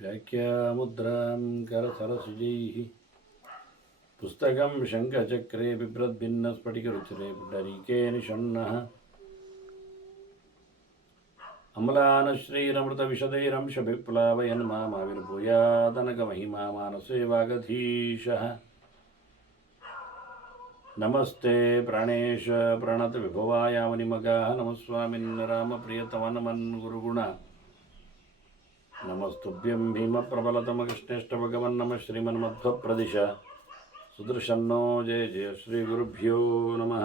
व्याख्यामुद्रां करसरसुजैः पुस्तकं शङ्खचक्रे बिभ्रद्भिन्नस्फटिकरुचिरे पुण्डरीके निषण्णः अम्लानश्रीरमृतविशदैरंशभिप्लावयन् मामाविर्भूयादनकमहिमा मानसे वागधीशः नमस्ते प्राणेश प्रणतविभवायामनिमगाः नमस्वामिन् रामप्रियतमनमन् गुरुगुण नमस्तुभ्यं भीमप्रबलतमकृष्णेष्टभगवन् नमः श्रीमन्मध्वप्रदिश सुदर्शन्नो जय जय श्रीगुरुभ्यो नमः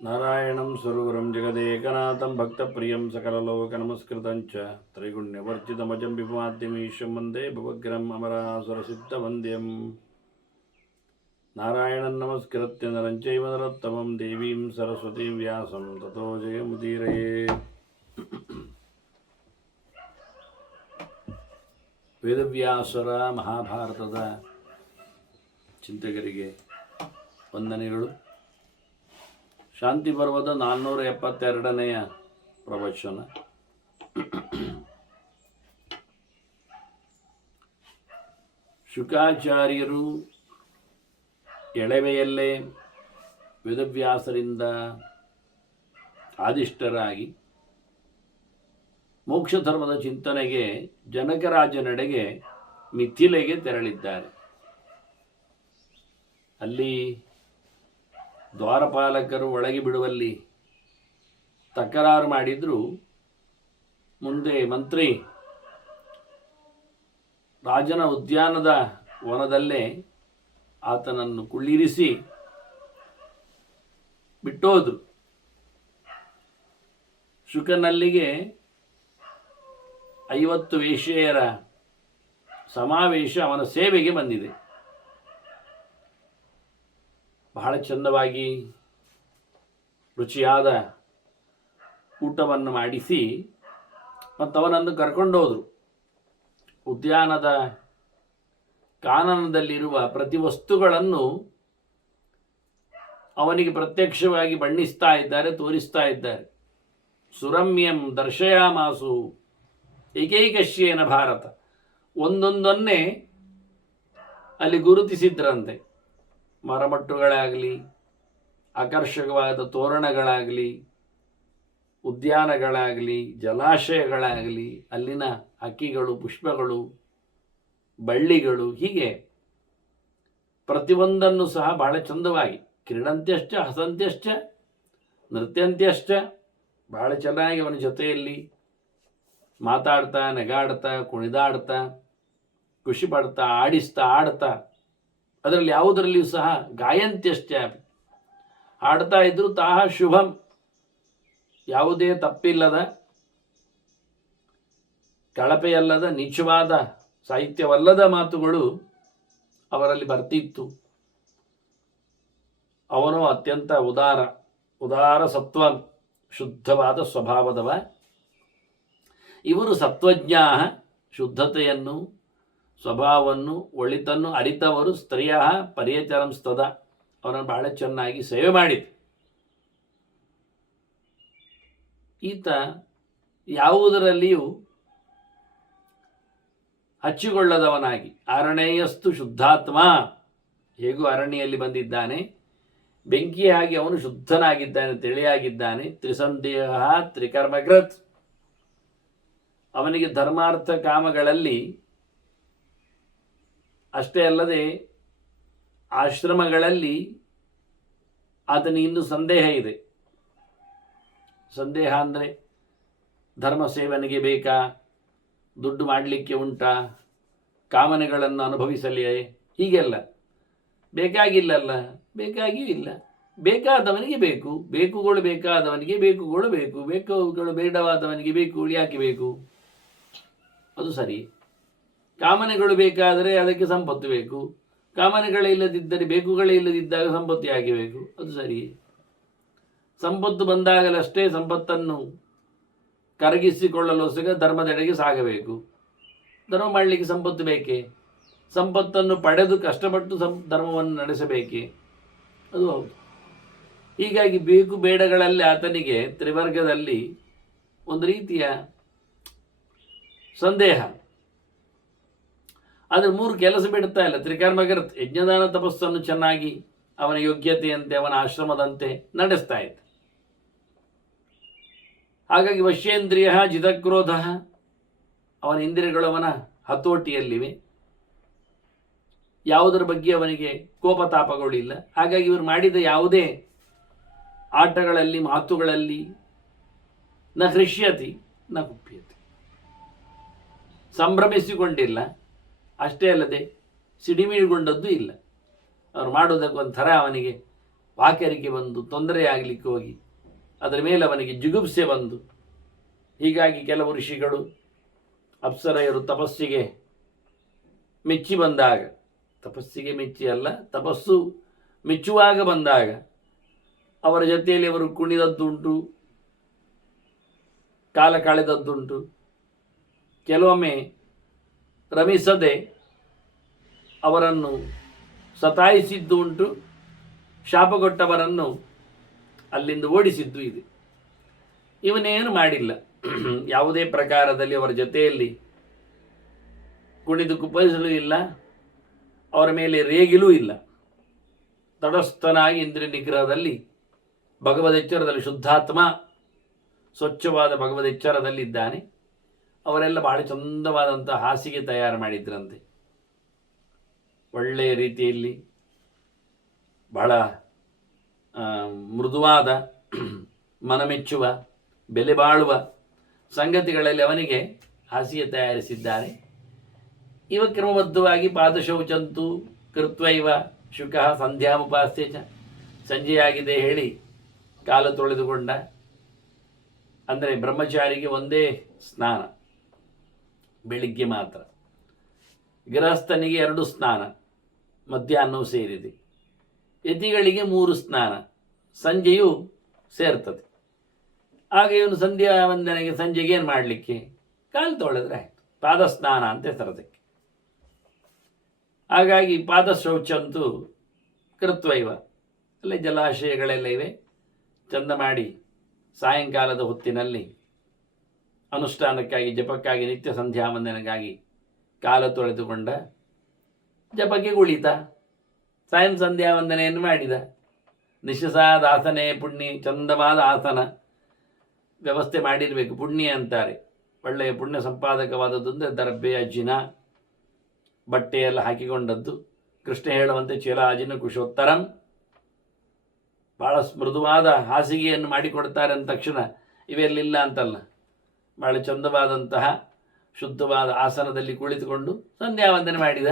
नारायणं स्वरूरं जगदेकनाथं भक्तप्रियं सकललोकनमस्कृतं च त्रैगुण्यवर्जितमजं विभुमाद्यमीशं वन्दे भवग्रहम् अमरासुरसिद्धवन्द्यं नारायणं नमस्कृत्य नरं चैव नरोत्तमं देवीं सरस्वतीं व्यासं ततो जयमुदीरयेत् ವೇದವ್ಯಾಸರ ಮಹಾಭಾರತದ ಚಿಂತಕರಿಗೆ ವಂದನೆಗಳು. ಶಾಂತಿ ಪರ್ವದ 472ನೆಯ ಪ್ರವಚನ. ಶುಕಾಚಾರ್ಯರು ಎಳವೆಯಲ್ಲೇ ವೇದವ್ಯಾಸರಿಂದ ಆದಿಷ್ಟರಾಗಿ ಮೋಕ್ಷ ಧರ್ಮದ ಚಿಂತನೆಗೆ ಜನಕರಾಜನೆಡೆಗೆ ಮಿಥಿಲೆಗೆ ತೆರಳಿದ್ದಾರೆ. ಅಲ್ಲಿ ದ್ವಾರಪಾಲಕರು ಒಳಗೆ ಬಿಡುವಲ್ಲಿ ತಕರಾರು ಮಾಡಿದರೂ ಮುಂದೆ ಮಂತ್ರಿ ರಾಜನ ಉದ್ಯಾನದ ವನದಲ್ಲೇ ಆತನನ್ನು ಕುಳ್ಳಿರಿಸಿ ಬಿಟ್ಟೋದ್ರು. ಶುಕನಲ್ಲಿಗೆ 50 ವೇಶ್ಯೆಯರ ಸಮಾವೇಶ ಅವನ ಸೇವೆಗೆ ಬಂದಿದೆ. ಬಹಳ ಚಂದವಾಗಿ ರುಚಿಯಾದ ಊಟವನ್ನು ಮಾಡಿಸಿ ಮತ್ತು ಅವನನ್ನು ಕರ್ಕೊಂಡೋದ್ರು. ಉದ್ಯಾನದ ಕಾನನದಲ್ಲಿರುವ ಪ್ರತಿ ವಸ್ತುಗಳನ್ನು ಅವನಿಗೆ ಪ್ರತ್ಯಕ್ಷವಾಗಿ ಬಣ್ಣಿಸ್ತಾ ಇದ್ದಾರೆ, ತೋರಿಸ್ತಾ ಇದ್ದಾರೆ. ಸುರಮ್ಯಂ ದರ್ಶಯಾಮಾಸು ಏಕೈಕಶ್ಯೇನ ಭಾರತ, ಒಂದೊಂದನ್ನೇ ಅಲ್ಲಿ ಗುರುತಿಸಿದ್ರಂತೆ. ಮರಮಟ್ಟುಗಳಾಗಲಿ, ಆಕರ್ಷಕವಾದ ತೋರಣಗಳಾಗಲಿ, ಉದ್ಯಾನಗಳಾಗಲಿ, ಜಲಾಶಯಗಳಾಗಲಿ, ಅಲ್ಲಿನ ಹಕ್ಕಿಗಳು, ಪುಷ್ಪಗಳು, ಬಳ್ಳಿಗಳು, ಹೀಗೆ ಪ್ರತಿಯೊಂದನ್ನು ಸಹ ಬಹಳ ಚಂದವಾಗಿ ಕ್ರೀಡಂತ್ಯಶ್ಚ ಹಸಂತ್ಯಶ್ಚ ನೃತ್ಯಂತ್ಯಶ್ಚ ಬಹಳ ಚೆನ್ನಾಗಿ ಅವನ ಜೊತೆಯಲ್ಲಿ ಮಾತಾಡ್ತಾ, ನೆಗಾಡ್ತಾ, ಕುಣಿದಾಡ್ತಾ, ಖುಷಿ ಪಡ್ತಾ, ಆಡ್ತಾ, ಅದರಲ್ಲಿ ಯಾವುದರಲ್ಲಿಯೂ ಸಹ ಗಾಯಂತ್ಯಶ್ಚ ಹಾಡ್ತಾ ಇದ್ರು. ತಾಹ ಶುಭಂ, ಯಾವುದೇ ತಪ್ಪಿಲ್ಲದ, ಕಳಪೆಯಲ್ಲದ, ನೀಚವಾದ, ಸಾಹಿತ್ಯವಲ್ಲದ ಮಾತುಗಳು ಅವರಲ್ಲಿ ಬರ್ತಿತ್ತು. ಅವನು ಅತ್ಯಂತ ಉದಾರ ಸತ್ವ ಶುದ್ಧವಾದ ಸ್ವಭಾವದವ. ಇವರು ಸತ್ವಜ್ಞ, ಶುದ್ಧತೆಯನ್ನು, ಸ್ವಭಾವವನ್ನು, ಒಳಿತನ್ನು ಅರಿತವರು. ಸ್ತ್ರೀಯ ಪರಿಯಚರಂಸ್ತದ, ಅವನನ್ನು ಬಹಳ ಚೆನ್ನಾಗಿ ಸೇವೆ ಮಾಡಿತು. ಈತ ಯಾವುದರಲ್ಲಿಯೂ ಹಚ್ಚಿಕೊಳ್ಳದವನಾಗಿ, ಅರಣೇಯಸ್ತು ಶುದ್ಧಾತ್ಮ, ಹೇಗೂ ಅರಣ್ಯಲ್ಲಿ ಬಂದಿದ್ದಾನೆ, ಬೆಂಕಿಯ ಹಾಗೆ ಅವನು ಶುದ್ಧನಾಗಿದ್ದಾನೆ, ತಿಳಿಯಾಗಿದ್ದಾನೆ. ತ್ರಿಸಂದೇಹ ತ್ರಿಕರ್ಮಕೃತ್, ಅವನಿಗೆ ಧರ್ಮಾರ್ಥ ಕಾಮಗಳಲ್ಲಿ ಅಷ್ಟೇ ಅಲ್ಲದೆ ಆಶ್ರಮಗಳಲ್ಲಿ ಆತನಿಗೆ ಇನ್ನೂ ಸಂದೇಹ ಇದೆ. ಸಂದೇಹ ಅಂದರೆ ಧರ್ಮ ಸೇವನೆಗೆ ಬೇಕಾ, ದುಡ್ಡು ಮಾಡಲಿಕ್ಕೆ ಉಂಟಾ, ಕಾಮನೆಗಳನ್ನು ಅನುಭವಿಸಲಿಯೇ, ಹೀಗೆಲ್ಲ. ಬೇಕಾಗಿಲ್ಲಲ್ಲ, ಬೇಕಾಗಿಯೂ ಇಲ್ಲ. ಬೇಕಾದವನಿಗೆ ಬೇಕು, ಬೇಕುಗಳು ಬೇಕಾದವನಿಗೆ ಬೇಕುಗಳು ಬೇಕು, ಬೇಕುಗಳು ಬೇಡವಾದವನಿಗೆ ಬೇಕುಗಳು ಯಾಕೆ ಬೇಕು? ಅದು ಸರಿ. ಕಾಮನೆಗಳು ಬೇಕಾದರೆ ಅದಕ್ಕೆ ಸಂಪತ್ತು ಬೇಕು, ಕಾಮನೆಗಳೇ ಇಲ್ಲದಿದ್ದರೆ, ಬೇಕುಗಳೇ ಇಲ್ಲದಿದ್ದಾಗ ಸಂಪತ್ತು ಯಾಕೆ ಬೇಕು? ಅದು ಸರಿ. ಸಂಪತ್ತು ಬಂದಾಗಲಷ್ಟೇ ಸಂಪತ್ತನ್ನು ಕರಗಿಸಿಕೊಳ್ಳಲು ಧರ್ಮದೆಡೆಗೆ ಸಾಗಬೇಕು. ಧರ್ಮ ಮಾಡಲಿಕ್ಕೆ ಸಂಪತ್ತು ಬೇಕೇ? ಸಂಪತ್ತನ್ನು ಪಡೆದು ಕಷ್ಟಪಟ್ಟು ಧರ್ಮವನ್ನು ನಡೆಸಬೇಕೇ? ಅದು ಹೌದು. ಹೀಗಾಗಿ ಬೇಕು ಬೇಡಗಳಲ್ಲಿ ಆತನಿಗೆ ತ್ರಿವರ್ಗದಲ್ಲಿ ಒಂದು ರೀತಿಯ ಸಂದೇಹ. ಆದರೆ 3 ಕೆಲಸ ಬಿಡ್ತಾ ಇಲ್ಲ. ತ್ರಿಕರ್ಮಗರ್ ಯಜ್ಞದಾನ ತಪಸ್ಸನ್ನು ಚೆನ್ನಾಗಿ ಅವನ ಯೋಗ್ಯತೆಯಂತೆ ಅವನ ಆಶ್ರಮದಂತೆ ನಡೆಸ್ತಾ ಇದ್ದ. ಹಾಗಾಗಿ ವಶ್ಯೇಂದ್ರಿಯ ಜಿತಕ್ರೋಧ, ಅವನ ಇಂದ್ರಿಯಗಳು ಅವನ ಹತೋಟಿಯಲ್ಲಿವೆ. ಯಾವುದರ ಬಗ್ಗೆ ಅವನಿಗೆ ಕೋಪತಾಪಗಳಿಲ್ಲ. ಹಾಗಾಗಿ ಇವರು ಮಾಡಿದ ಯಾವುದೇ ಆಟಗಳಲ್ಲಿ ಮಾತುಗಳಲ್ಲಿ ನ ಹೃಷ್ಯತಿ ನ ಕುಪ್ಯತಿ, ಸಂಭ್ರಮಿಸಿಕೊಂಡಿಲ್ಲ. ಅಷ್ಟೇ ಅಲ್ಲದೆ ಸಿಡಿಮಿಡಿಗೊಂಡದ್ದು ಇಲ್ಲ. ಅವರು ಮಾಡೋದಕ್ಕೊಂಥರ ಅವನಿಗೆ ವಾಕರಿಕೆ ಬಂದು ತೊಂದರೆಯಾಗಲಿಕ್ಕೆ ಹೋಗಿ ಅದರ ಮೇಲೆ ಅವನಿಗೆ ಜಿಗುಪ್ಸೆ ಬಂದು, ಹೀಗಾಗಿ ಕೆಲವು ಋಷಿಗಳು ಅಪ್ಸರೆಯರು ತಪಸ್ಸಿಗೆ ಮೆಚ್ಚಿ ಬಂದಾಗ, ತಪಸ್ಸಿಗೆ ಮೆಚ್ಚಿ ಅಲ್ಲ, ತಪಸ್ಸು ಮೆಚ್ಚುವಾಗ ಬಂದಾಗ ಅವರ ಜೊತೆಯಲ್ಲಿ ಅವರು ಕುಣಿದದ್ದುಂಟು, ಕಾಲ ಕಳೆದದ್ದುಂಟು. ಕೆಲವೊಮ್ಮೆ ರಮಿಸದೆ ಅವರನ್ನು ಸತಾಯಿಸಿದ್ದು ಉಂಟು, ಶಾಪ ಕೊಟ್ಟವರನ್ನು ಅಲ್ಲಿಂದ ಓಡಿಸಿದ್ದು ಇದೆ. ಇವನೇನು ಮಾಡಿಲ್ಲ. ಯಾವುದೇ ಪ್ರಕಾರದಲ್ಲಿ ಅವರ ಜೊತೆಯಲ್ಲಿ ಕುಣಿದು ಕುಪ್ಪಳಿಸಲೂ ಇಲ್ಲ, ಅವರ ಮೇಲೆ ರೇಗಿಲೂ ಇಲ್ಲ. ತಟಸ್ಥನಾಗಿ ಇಂದ್ರಿಯ ನಿಗ್ರಹದಲ್ಲಿ ಭಗವದೆಚ್ಚರದಲ್ಲಿ ಶುದ್ಧಾತ್ಮ ಸ್ವಚ್ಛವಾದ ಭಗವದೆಚ್ಚರದಲ್ಲಿದ್ದಾನೆ. ಅವರೆಲ್ಲ ಬಹಳ ಚಂದವಾದಂಥ ಹಾಸಿಗೆ ತಯಾರು ಮಾಡಿದ್ರಂತೆ. ಒಳ್ಳೆಯ ರೀತಿಯಲ್ಲಿ ಬಹಳ ಮೃದುವಾದ, ಮನಮೆಚ್ಚುವ, ಬೆಲೆ ಬಾಳುವ ಸಂಗತಿಗಳಲ್ಲಿ ಅವನಿಗೆ ಹಾಸಿಗೆ ತಯಾರಿಸಿದ್ದಾರೆ. ಇವ ಕ್ರಮಬದ್ಧವಾಗಿ ಪಾದಶೌಚಂತು ಕೃತ್ವೈವ ಶುಕಃ ಸಂಧ್ಯಾಮುಪಾಸ್ಯ ಚ, ಸಂಜೆಯಾಗಿದೆ ಹೇಳಿ ಕಾಲು ತೊಳೆದುಕೊಂಡ. ಅಂದರೆ ಬ್ರಹ್ಮಚಾರಿಗೆ ಒಂದೇ ಸ್ನಾನ, ಬೆಳಿಗ್ಗೆ ಮಾತ್ರ. ಗೃಹಸ್ಥನಿಗೆ 2 ಸ್ನಾನ, ಮಧ್ಯಾಹ್ನವೂ ಸೇರಿದೆ. ಯತಿಗಳಿಗೆ 3 ಸ್ನಾನ, ಸಂಜೆಯೂ ಸೇರ್ತದೆ. ಆಗ ಇವನು ಸಂಧ್ಯಾ ವಂದನೆಗೆ ಸಂಜೆಗೆ ಏನು ಮಾಡಲಿಕ್ಕೆ, ಕಾಲು ತೊಳೆದ್ರೆ ಆಯಿತು. ಪಾದ ಸ್ನಾನ ಅಂತ ಹೆಸರದಕ್ಕೆ. ಹಾಗಾಗಿ ಪಾದ ಶೌಚಂತೂ ಕೃತ್ವೈವ, ಅಲ್ಲೇ ಜಲಾಶಯಗಳೆಲ್ಲ ಇವೆ. ಚಂದ ಮಾಡಿ ಸಾಯಂಕಾಲದ ಹೊತ್ತಿನಲ್ಲಿ ಅನುಷ್ಠಾನಕ್ಕಾಗಿ, ಜಪಕ್ಕಾಗಿ, ನಿತ್ಯ ಸಂಧ್ಯಾ ವಂದನೆಗಾಗಿ ಕಾಲು ತೊಳೆದುಕೊಂಡ. ಜಪಕ್ಕೆ ಕುಳಿತ, ಸಂಧ್ಯಾ ವಂದನೆಯನ್ನು ಮಾಡಿದ. ನಿಶಸಾದ ಆಸನೆ ಪುಣ್ಯ, ಚಂದವಾದ ಆಸನ ವ್ಯವಸ್ಥೆ ಮಾಡಿರಬೇಕು. ಪುಣ್ಯ ಅಂತಾರೆ, ಒಳ್ಳೆಯ ಪುಣ್ಯ ಸಂಪಾದಕವಾದದ್ದು. ಅಂದರೆ ದರ್ಬೆ, ಅಜಿನ ಬಟ್ಟೆಯೆಲ್ಲ ಹಾಕಿಕೊಂಡದ್ದು. ಕೃಷ್ಣ ಹೇಳುವಂತೆ ಚೇಲಾಜಿನ ಕುಶೋತ್ತರಂ, ಭಾಳ ಮೃದುವಾದ ಹಾಸಿಗೆಯನ್ನು ಮಾಡಿಕೊಡ್ತಾರೆ ಅಂದ ತಕ್ಷಣ ಇವೆರಲಿಲ್ಲ ಅಂತಲ್ಲ, ಭಾಳ ಚಂದವಾದಂತಹ ಶುದ್ಧವಾದ ಆಸನದಲ್ಲಿ ಕುಳಿತುಕೊಂಡು ಸಂಧ್ಯಾವಂದನೆ ಮಾಡಿದ.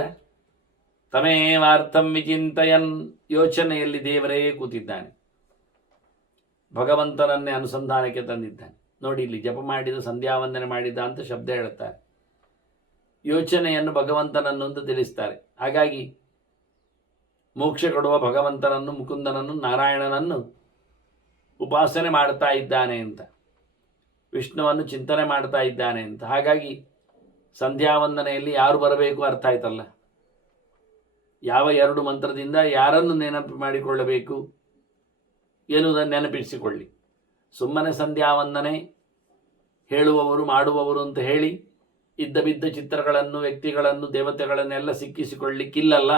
ತಮೇವಾರ್ಥಂ ವಿಚಿಂತಯನ್, ಯೋಚನೆಯಲ್ಲಿ ದೇವರೇ ಕೂತಿದ್ದಾನೆ, ಭಗವಂತನನ್ನೇ ಅನುಸಂಧಾನಕ್ಕೆ ತಂದಿದ್ದಾನೆ. ನೋಡಿ, ಇಲ್ಲಿ ಜಪ ಮಾಡಿದ, ಸಂಧ್ಯಾವಂದನೆ ಮಾಡಿದ ಅಂತ ಶಬ್ದ ಹೇಳುತ್ತಾರೆ. ಯೋಚನೆಯನ್ನು ಭಗವಂತನನ್ನು ತಿಳಿಸ್ತಾರೆ. ಹಾಗಾಗಿ ಮೋಕ್ಷ ಕೊಡುವ ಭಗವಂತನನ್ನು, ಮುಕುಂದನನ್ನು, ನಾರಾಯಣನನ್ನು ಉಪಾಸನೆ ಮಾಡ್ತಾ ಇದ್ದಾನೆ ಅಂತ, ವಿಷ್ಣುವನ್ನು ಚಿಂತನೆ ಮಾಡ್ತಾ ಇದ್ದಾನೆ ಅಂತ. ಹಾಗಾಗಿ ಸಂಧ್ಯಾವಂದನೆಯಲ್ಲಿ ಯಾರು ಬರಬೇಕು ಅರ್ಥ ಆಯ್ತಲ್ಲ. ಯಾವ 2 ಮಂತ್ರದಿಂದ ಯಾರನ್ನು ನೆನಪು ಮಾಡಿಕೊಳ್ಳಬೇಕು ಎನ್ನುವುದನ್ನು ನೆನಪಿಸಿಕೊಳ್ಳಿ. ಸುಮ್ಮನೆ ಸಂಧ್ಯಾವಂದನೆ ಹೇಳುವವರು, ಮಾಡುವವರು ಅಂತ ಹೇಳಿ ಇದ್ದ ಬಿದ್ದ ಚಿತ್ರಗಳನ್ನು, ವ್ಯಕ್ತಿಗಳನ್ನು, ದೇವತೆಗಳನ್ನೆಲ್ಲ ಸಿಕ್ಕಿಸಿಕೊಳ್ಳಿಕ್ಕಿಲ್ಲಲ್ಲ.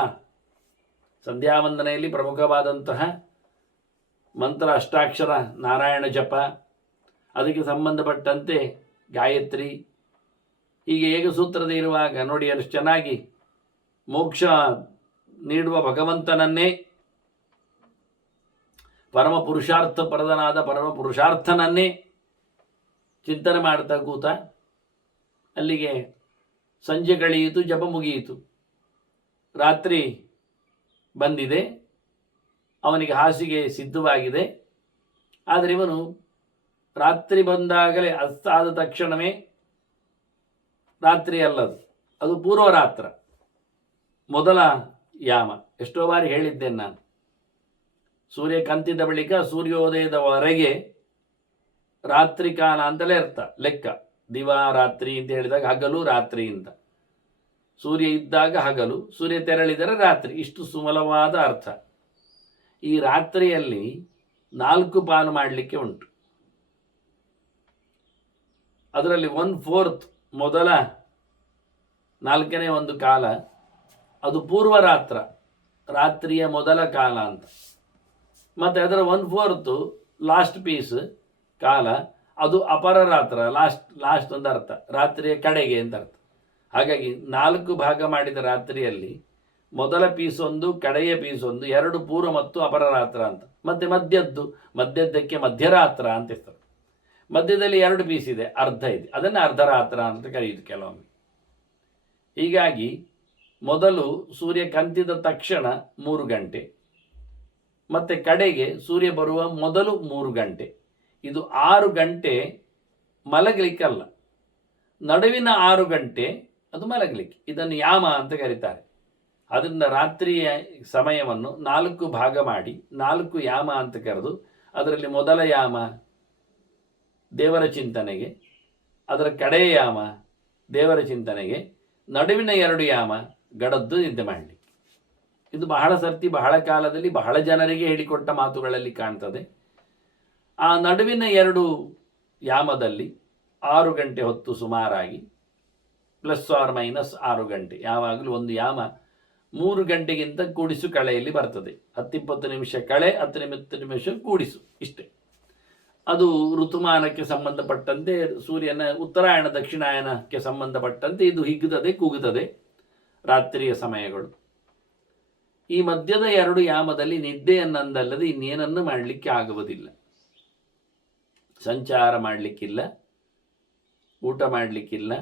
ಸಂಧ್ಯಾವಂದನೆಯಲ್ಲಿ ಪ್ರಮುಖವಾದಂತಹ ಮಂತ್ರ ಅಷ್ಟಾಕ್ಷರ ನಾರಾಯಣ ಜಪ, ಅದಕ್ಕೆ ಸಂಬಂಧಪಟ್ಟಂತೆ ಗಾಯತ್ರಿ, ಹೀಗೆ ಏಕಸೂತ್ರದ ಇರುವಾಗ ನೋಡಿ ಎಷ್ಟು ಚೆನ್ನಾಗಿ ಮೋಕ್ಷ ನೀಡುವ ಭಗವಂತನನ್ನೇ, ಪರಮ ಪುರುಷಾರ್ಥ ಪರದನಾದ ಪರಮ ಪುರುಷಾರ್ಥನನ್ನೇ ಚಿಂತನೆ ಮಾಡ್ತಾ ಕೂತ. ಅಲ್ಲಿಗೆ ಸಂಜೆ ಕಳೆಯಿತು, ಜಪ ಮುಗಿಯಿತು, ರಾತ್ರಿ ಬಂದಿದೆ, ಅವನಿಗೆ ಹಾಸಿಗೆ ಸಿದ್ಧವಾಗಿದೆ. ಆದರೆ ಇವನು ರಾತ್ರಿ ಬಂದಾಗಲೇ ಅಸ್ತಾದ ತಕ್ಷಣವೇ, ರಾತ್ರಿ ಅಲ್ಲದು, ಅದು ಪೂರ್ವರಾತ್ರ, ಮೊದಲ ಯಾಮ. ಎಷ್ಟೋ ಬಾರಿ ಹೇಳಿದ್ದೇನೆ ನಾನು, ಸೂರ್ಯ ಕಂತಿದ ಬಳಿಕ ಸೂರ್ಯೋದಯದವರೆಗೆ ರಾತ್ರಿ ಕಾಲ ಅಂತಲೇ ಅರ್ಥ, ಲೆಕ್ಕ. ದಿವಾ ರಾತ್ರಿ ಅಂತ ಹೇಳಿದಾಗ ಹಗಲು ರಾತ್ರಿ ಅಂತ, ಸೂರ್ಯ ಇದ್ದಾಗ ಹಗಲು, ಸೂರ್ಯ ತೆರಳಿದರೆ ರಾತ್ರಿ, ಇಷ್ಟು ಸುಮಲವಾದ ಅರ್ಥ. ಈ ರಾತ್ರಿಯಲ್ಲಿ 4 ಪಾಲು ಮಾಡಲಿಕ್ಕೆ ಉಂಟು. ಅದರಲ್ಲಿ 1/4 ಮೊದಲ 4ನೇ ಒಂದು ಕಾಲ ಅದು ಪೂರ್ವರಾತ್ರ, ರಾತ್ರಿಯ ಮೊದಲ ಕಾಲ ಅಂತ. ಮತ್ತು ಅದರ 1/4 ಲಾಸ್ಟ್ ಪೀಸ್ ಕಾಲ ಅದು ಅಪರರಾತ್ರ, ಲಾಸ್ಟ್ ಒಂದು ಅರ್ಥ, ರಾತ್ರಿಯ ಕಡೆಗೆ ಅಂತ ಅರ್ಥ. ಹಾಗಾಗಿ 4 ಭಾಗ ಮಾಡಿದ ರಾತ್ರಿಯಲ್ಲಿ ಮೊದಲ ಪೀಸ್ ಒಂದು, ಕಡೆಯ ಪೀಸ್ ಒಂದು, 2 ಪೂರ್ವ ಮತ್ತು ಅಪರರಾತ್ರ ಅಂತ. ಮತ್ತೆ ಮಧ್ಯದ್ದಕ್ಕೆ ಮಧ್ಯರಾತ್ರ ಅಂತ ಇರ್ತಾರೆ. ಮಧ್ಯದಲ್ಲಿ 2 ಪೀಸ್ ಇದೆ, ಅರ್ಧ ಇದೆ, ಅದನ್ನು ಅರ್ಧರಾತ್ರ ಅಂತ ಕರೆಯುವುದು ಕೆಲವೊಮ್ಮೆ. ಹೀಗಾಗಿ ಮೊದಲು ಸೂರ್ಯ ಕಂತಿದ ತಕ್ಷಣ 3 ಗಂಟೆ, ಮತ್ತೆ ಕಡೆಗೆ ಸೂರ್ಯ ಬರುವ ಮೊದಲು 3 ಗಂಟೆ. ಇದು 6 ಗಂಟೆ ಮಲಗಲಿಕ್ಕಲ್ಲ, ನಡುವಿನ 6 ಗಂಟೆ ಅದು ಮಲಗಲಿಕ್ಕೆ. ಇದನ್ನು ಯಾಮ ಅಂತ ಕರೀತಾರೆ. ಅದರಿಂದ ರಾತ್ರಿಯ ಸಮಯವನ್ನು 4 ಭಾಗ ಮಾಡಿ 4 ಯಾಮ ಅಂತ ಕರೆದು, ಅದರಲ್ಲಿ ಮೊದಲ ಯಾಮ ದೇವರ ಚಿಂತನೆಗೆ, ಅದರ ಕಡೆಯ ಯಾಮ ದೇವರ ಚಿಂತನೆಗೆ, ನಡುವಿನ 2 ಯಾಮ ಗಡದ್ದು ನಿದ್ದೆ ಮಾಡಲಿಕ್ಕೆ. ಇದು ಬಹಳ ಸರ್ತಿ ಬಹಳ ಕಾಲದಲ್ಲಿ ಬಹಳ ಜನರಿಗೆ ಹೇಳಿಕೊಟ್ಟ ಮಾತುಗಳಲ್ಲಿ ಕಾಣ್ತದೆ. ಆ ನಡುವಿನ 2 ಯಾಮದಲ್ಲಿ 6 ಗಂಟೆ ಹೊತ್ತು ಸುಮಾರಾಗಿ ±6 ಗಂಟೆ, ಯಾವಾಗಲೂ ಒಂದು ಯಾಮ 3 ಗಂಟೆಗಿಂತ ಕೂಡಿಸು ಕಳೆಯಲ್ಲಿ ಬರ್ತದೆ. 10-20 ನಿಮಿಷ ಕಳೆ, 10-20 ನಿಮಿಷ ಕೂಡಿಸು, ಇಷ್ಟೇ. ಅದು ಋತುಮಾನಕ್ಕೆ ಸಂಬಂಧಪಟ್ಟಂತೆ, ಸೂರ್ಯನ ಉತ್ತರಾಯಣ ದಕ್ಷಿಣಾಯನಕ್ಕೆ ಸಂಬಂಧಪಟ್ಟಂತೆ ಇದು ಹಿಗ್ಗುತ್ತದೆ ಕೂಗುತ್ತದೆ ರಾತ್ರಿಯ ಸಮಯಗಳು. ಈ ಮಧ್ಯದ 2 ಯಾಮದಲ್ಲಿ ನಿದ್ದೆಯನ್ನಂದಲ್ಲದೆ ಇನ್ನೇನನ್ನು ಮಾಡಲಿಕ್ಕೆ ಆಗುವುದಿಲ್ಲ. ಸಂಚಾರ ಮಾಡಲಿಕ್ಕಿಲ್ಲ, ಊಟ ಮಾಡಲಿಕ್ಕಿಲ್ಲ,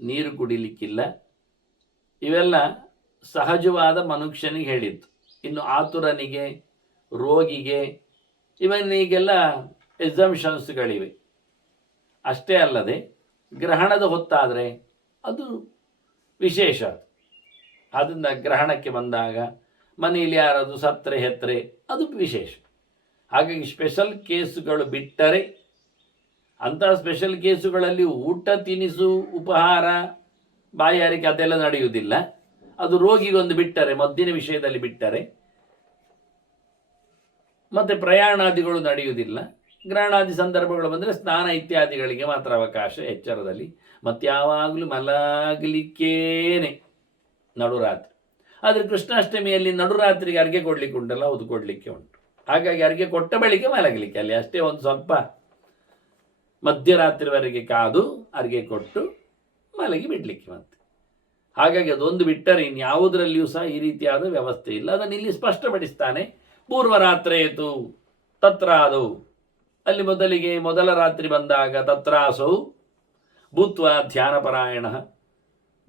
ನೀರು ಕುಡಿಲಿಕ್ಕಿಲ್ಲ. ಇವೆಲ್ಲ ಸಹಜವಾದ ಮನುಷ್ಯನಿಗೆ ಹೇಳಿದ್ದು. ಇನ್ನು ಆತುರನಿಗೆ, ರೋಗಿಗೆ, ಇವನಿಗೆಲ್ಲ ಎಕ್ಸಂಪ್ಷನ್ಸ್ಗಳಿವೆ. ಅಷ್ಟೇ ಅಲ್ಲದೆ ಗ್ರಹಣದ ಹೊತ್ತಾದರೆ ಅದು ವಿಶೇಷ. ಆದ್ದರಿಂದ ಗ್ರಹಣಕ್ಕೆ ಬಂದಾಗ ಮನೆಯಲ್ಲಿ ಯಾರಾದರೂ ಸತ್ತರೆ ಹೆತ್ತರೆ ಅದು ವಿಶೇಷ. ಹಾಗಾಗಿ ಸ್ಪೆಷಲ್ ಕೇಸುಗಳು ಬಿಟ್ಟರೆ, ಅಂತಹ ಸ್ಪೆಷಲ್ ಕೇಸುಗಳಲ್ಲಿ ಊಟ ತಿನಿಸು ಉಪಹಾರ ಬಾಯಾರಿಕೆ ಅದೆಲ್ಲ ನಡೆಯುವುದಿಲ್ಲ. ಅದು ರೋಗಿಗೊಂದು ಬಿಟ್ಟರೆ, ಮದ್ದಿನ ವಿಷಯದಲ್ಲಿ ಬಿಟ್ಟರೆ, ಮತ್ತು ಪ್ರಯಾಣಾದಿಗಳು ನಡೆಯುವುದಿಲ್ಲ. ಗ್ರಹಣಾದಿ ಸಂದರ್ಭಗಳು ಬಂದರೆ ಸ್ನಾನ ಇತ್ಯಾದಿಗಳಿಗೆ ಮಾತ್ರ ಅವಕಾಶ ಎಚ್ಚರದಲ್ಲಿ. ಮತ್ತು ಯಾವಾಗಲೂ ಮಲಗಲಿಕ್ಕೇನೆ ನಡುರಾತ್ರಿ. ಆದರೆ ಕೃಷ್ಣಾಷ್ಟಮಿಯಲ್ಲಿ ನಡುರಾತ್ರಿಗೆ ಅರ್ಗೆ ಕೊಡಲಿಕ್ಕೆ ಉಂಟಲ್ಲ, ಹೌದು ಕೊಡಲಿಕ್ಕೆ ಉಂಟು. ಹಾಗಾಗಿ ಅರ್ಗೆ ಕೊಟ್ಟ ಬಳಿಕ ಮಲಗಲಿಕ್ಕೆ ಅಲ್ಲಿ ಅಷ್ಟೇ ಒಂದು ಸ್ವಲ್ಪ ಮಧ್ಯರಾತ್ರಿವರೆಗೆ ಕಾದು ಅರ್ಗೆ ಕೊಟ್ಟು ಮಲಗಿ ಬಿಡಲಿಕ್ಕೆ ಮತ್ತೆ. ಹಾಗಾಗಿ ಅದೊಂದು ಬಿಟ್ಟರೆ ಇನ್ಯಾವುದರಲ್ಲಿಯೂ ಸಹ ಈ ರೀತಿಯಾದ ವ್ಯವಸ್ಥೆ ಇಲ್ಲ. ಅದನ್ನು ಇಲ್ಲಿ ಸ್ಪಷ್ಟಪಡಿಸ್ತಾನೆ. ಪೂರ್ವರಾತ್ರೇತು ತತ್ರಾದೌ, ಅಲ್ಲಿ ಮೊದಲ ರಾತ್ರಿ ಬಂದಾಗ ತತ್ರಾಸೌ ಭೂತ್ವ ಧ್ಯಾನಪರಾಯಣ.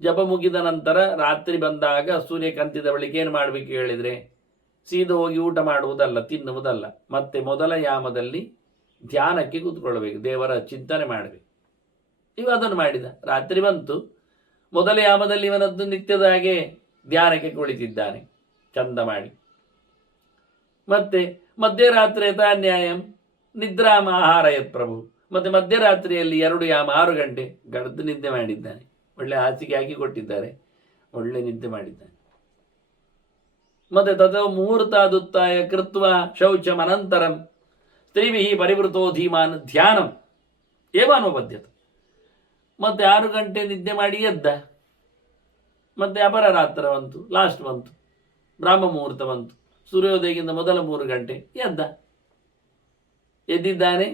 ಜಪ ಮುಗಿದ ನಂತರ ರಾತ್ರಿ ಬಂದಾಗ ಸೂರ್ಯ ಕಂತಿದ ಬಳಿಕ ಏನು ಮಾಡಬೇಕು ಹೇಳಿದರೆ, ಸೀದಾ ಹೋಗಿ ಊಟ ಮಾಡುವುದಲ್ಲ, ತಿನ್ನುವುದಲ್ಲ. ಮತ್ತೆ ಮೊದಲ ಯಾಮದಲ್ಲಿ ಧ್ಯಾನಕ್ಕೆ ಕೂತ್ಕೊಳ್ಬೇಕು, ದೇವರ ಚಿಂತನೆ ಮಾಡಬೇಕು. ಇವ ಅದನ್ನು ಮಾಡಿದ. ರಾತ್ರಿ ಬಂತು, ಮೊದಲ ಯಾಮದಲ್ಲಿ ಇವನದ್ದು ನಿತ್ಯದ ಹಾಗೆ ಧ್ಯಾನಕ್ಕೆ ಕುಳಿತಿದ್ದಾನೆ ಚಂದ ಮಾಡಿ. ಮತ್ತೆ ಮಧ್ಯರಾತ್ರಿ ತಾನ್ಯಾಯಂ ನಿದ್ರಾಮ ಆಹಾರಯತ್ ಪ್ರಭು. ಮತ್ತೆ ಮಧ್ಯರಾತ್ರಿಯಲ್ಲಿ 2 ಯಾಮ 6 ಗಂಟೆ ಗಡದ್ದು ನಿದ್ದೆ ಮಾಡಿದ್ದಾನೆ. ಒಳ್ಳೆ ಹಾಸಿಗೆ ಹಾಕಿ ಕೊಟ್ಟಿದ್ದಾರೆ, ಒಳ್ಳೆ ನಿದ್ದೆ ಮಾಡಿದ್ದಾನೆ. ಮತ್ತೆ ತದ ಮುಹೂರ್ತಾದುತ್ತಾಯ ಕೃತ್ವ ಶೌಚಂ ಅನಂತರಂ ಸ್ತ್ರೀಭಿ ಪರಿವೃತೋ ಧೀಮಾನ್ ಧ್ಯಾನಂ ಏವಾನುಬದ್ಧತ. ಮತ್ತೆ 6 ಗಂಟೆ ನಿದ್ದೆ ಮಾಡಿ ಎದ್ದ. ಮತ್ತೆ ಅಪರರಾತ್ರ ಬಂತು, ಲಾಸ್ಟ್ ಬಂತು, ಬ್ರಾಹ್ಮ ಮುಹೂರ್ತ ಬಂತು, ಸೂರ್ಯೋದಯಕ್ಕಿಂತ ಮೊದಲ 3 ಗಂಟೆ ಎದ್ದ. ಎದ್ದಿದ್ದಾನೆ.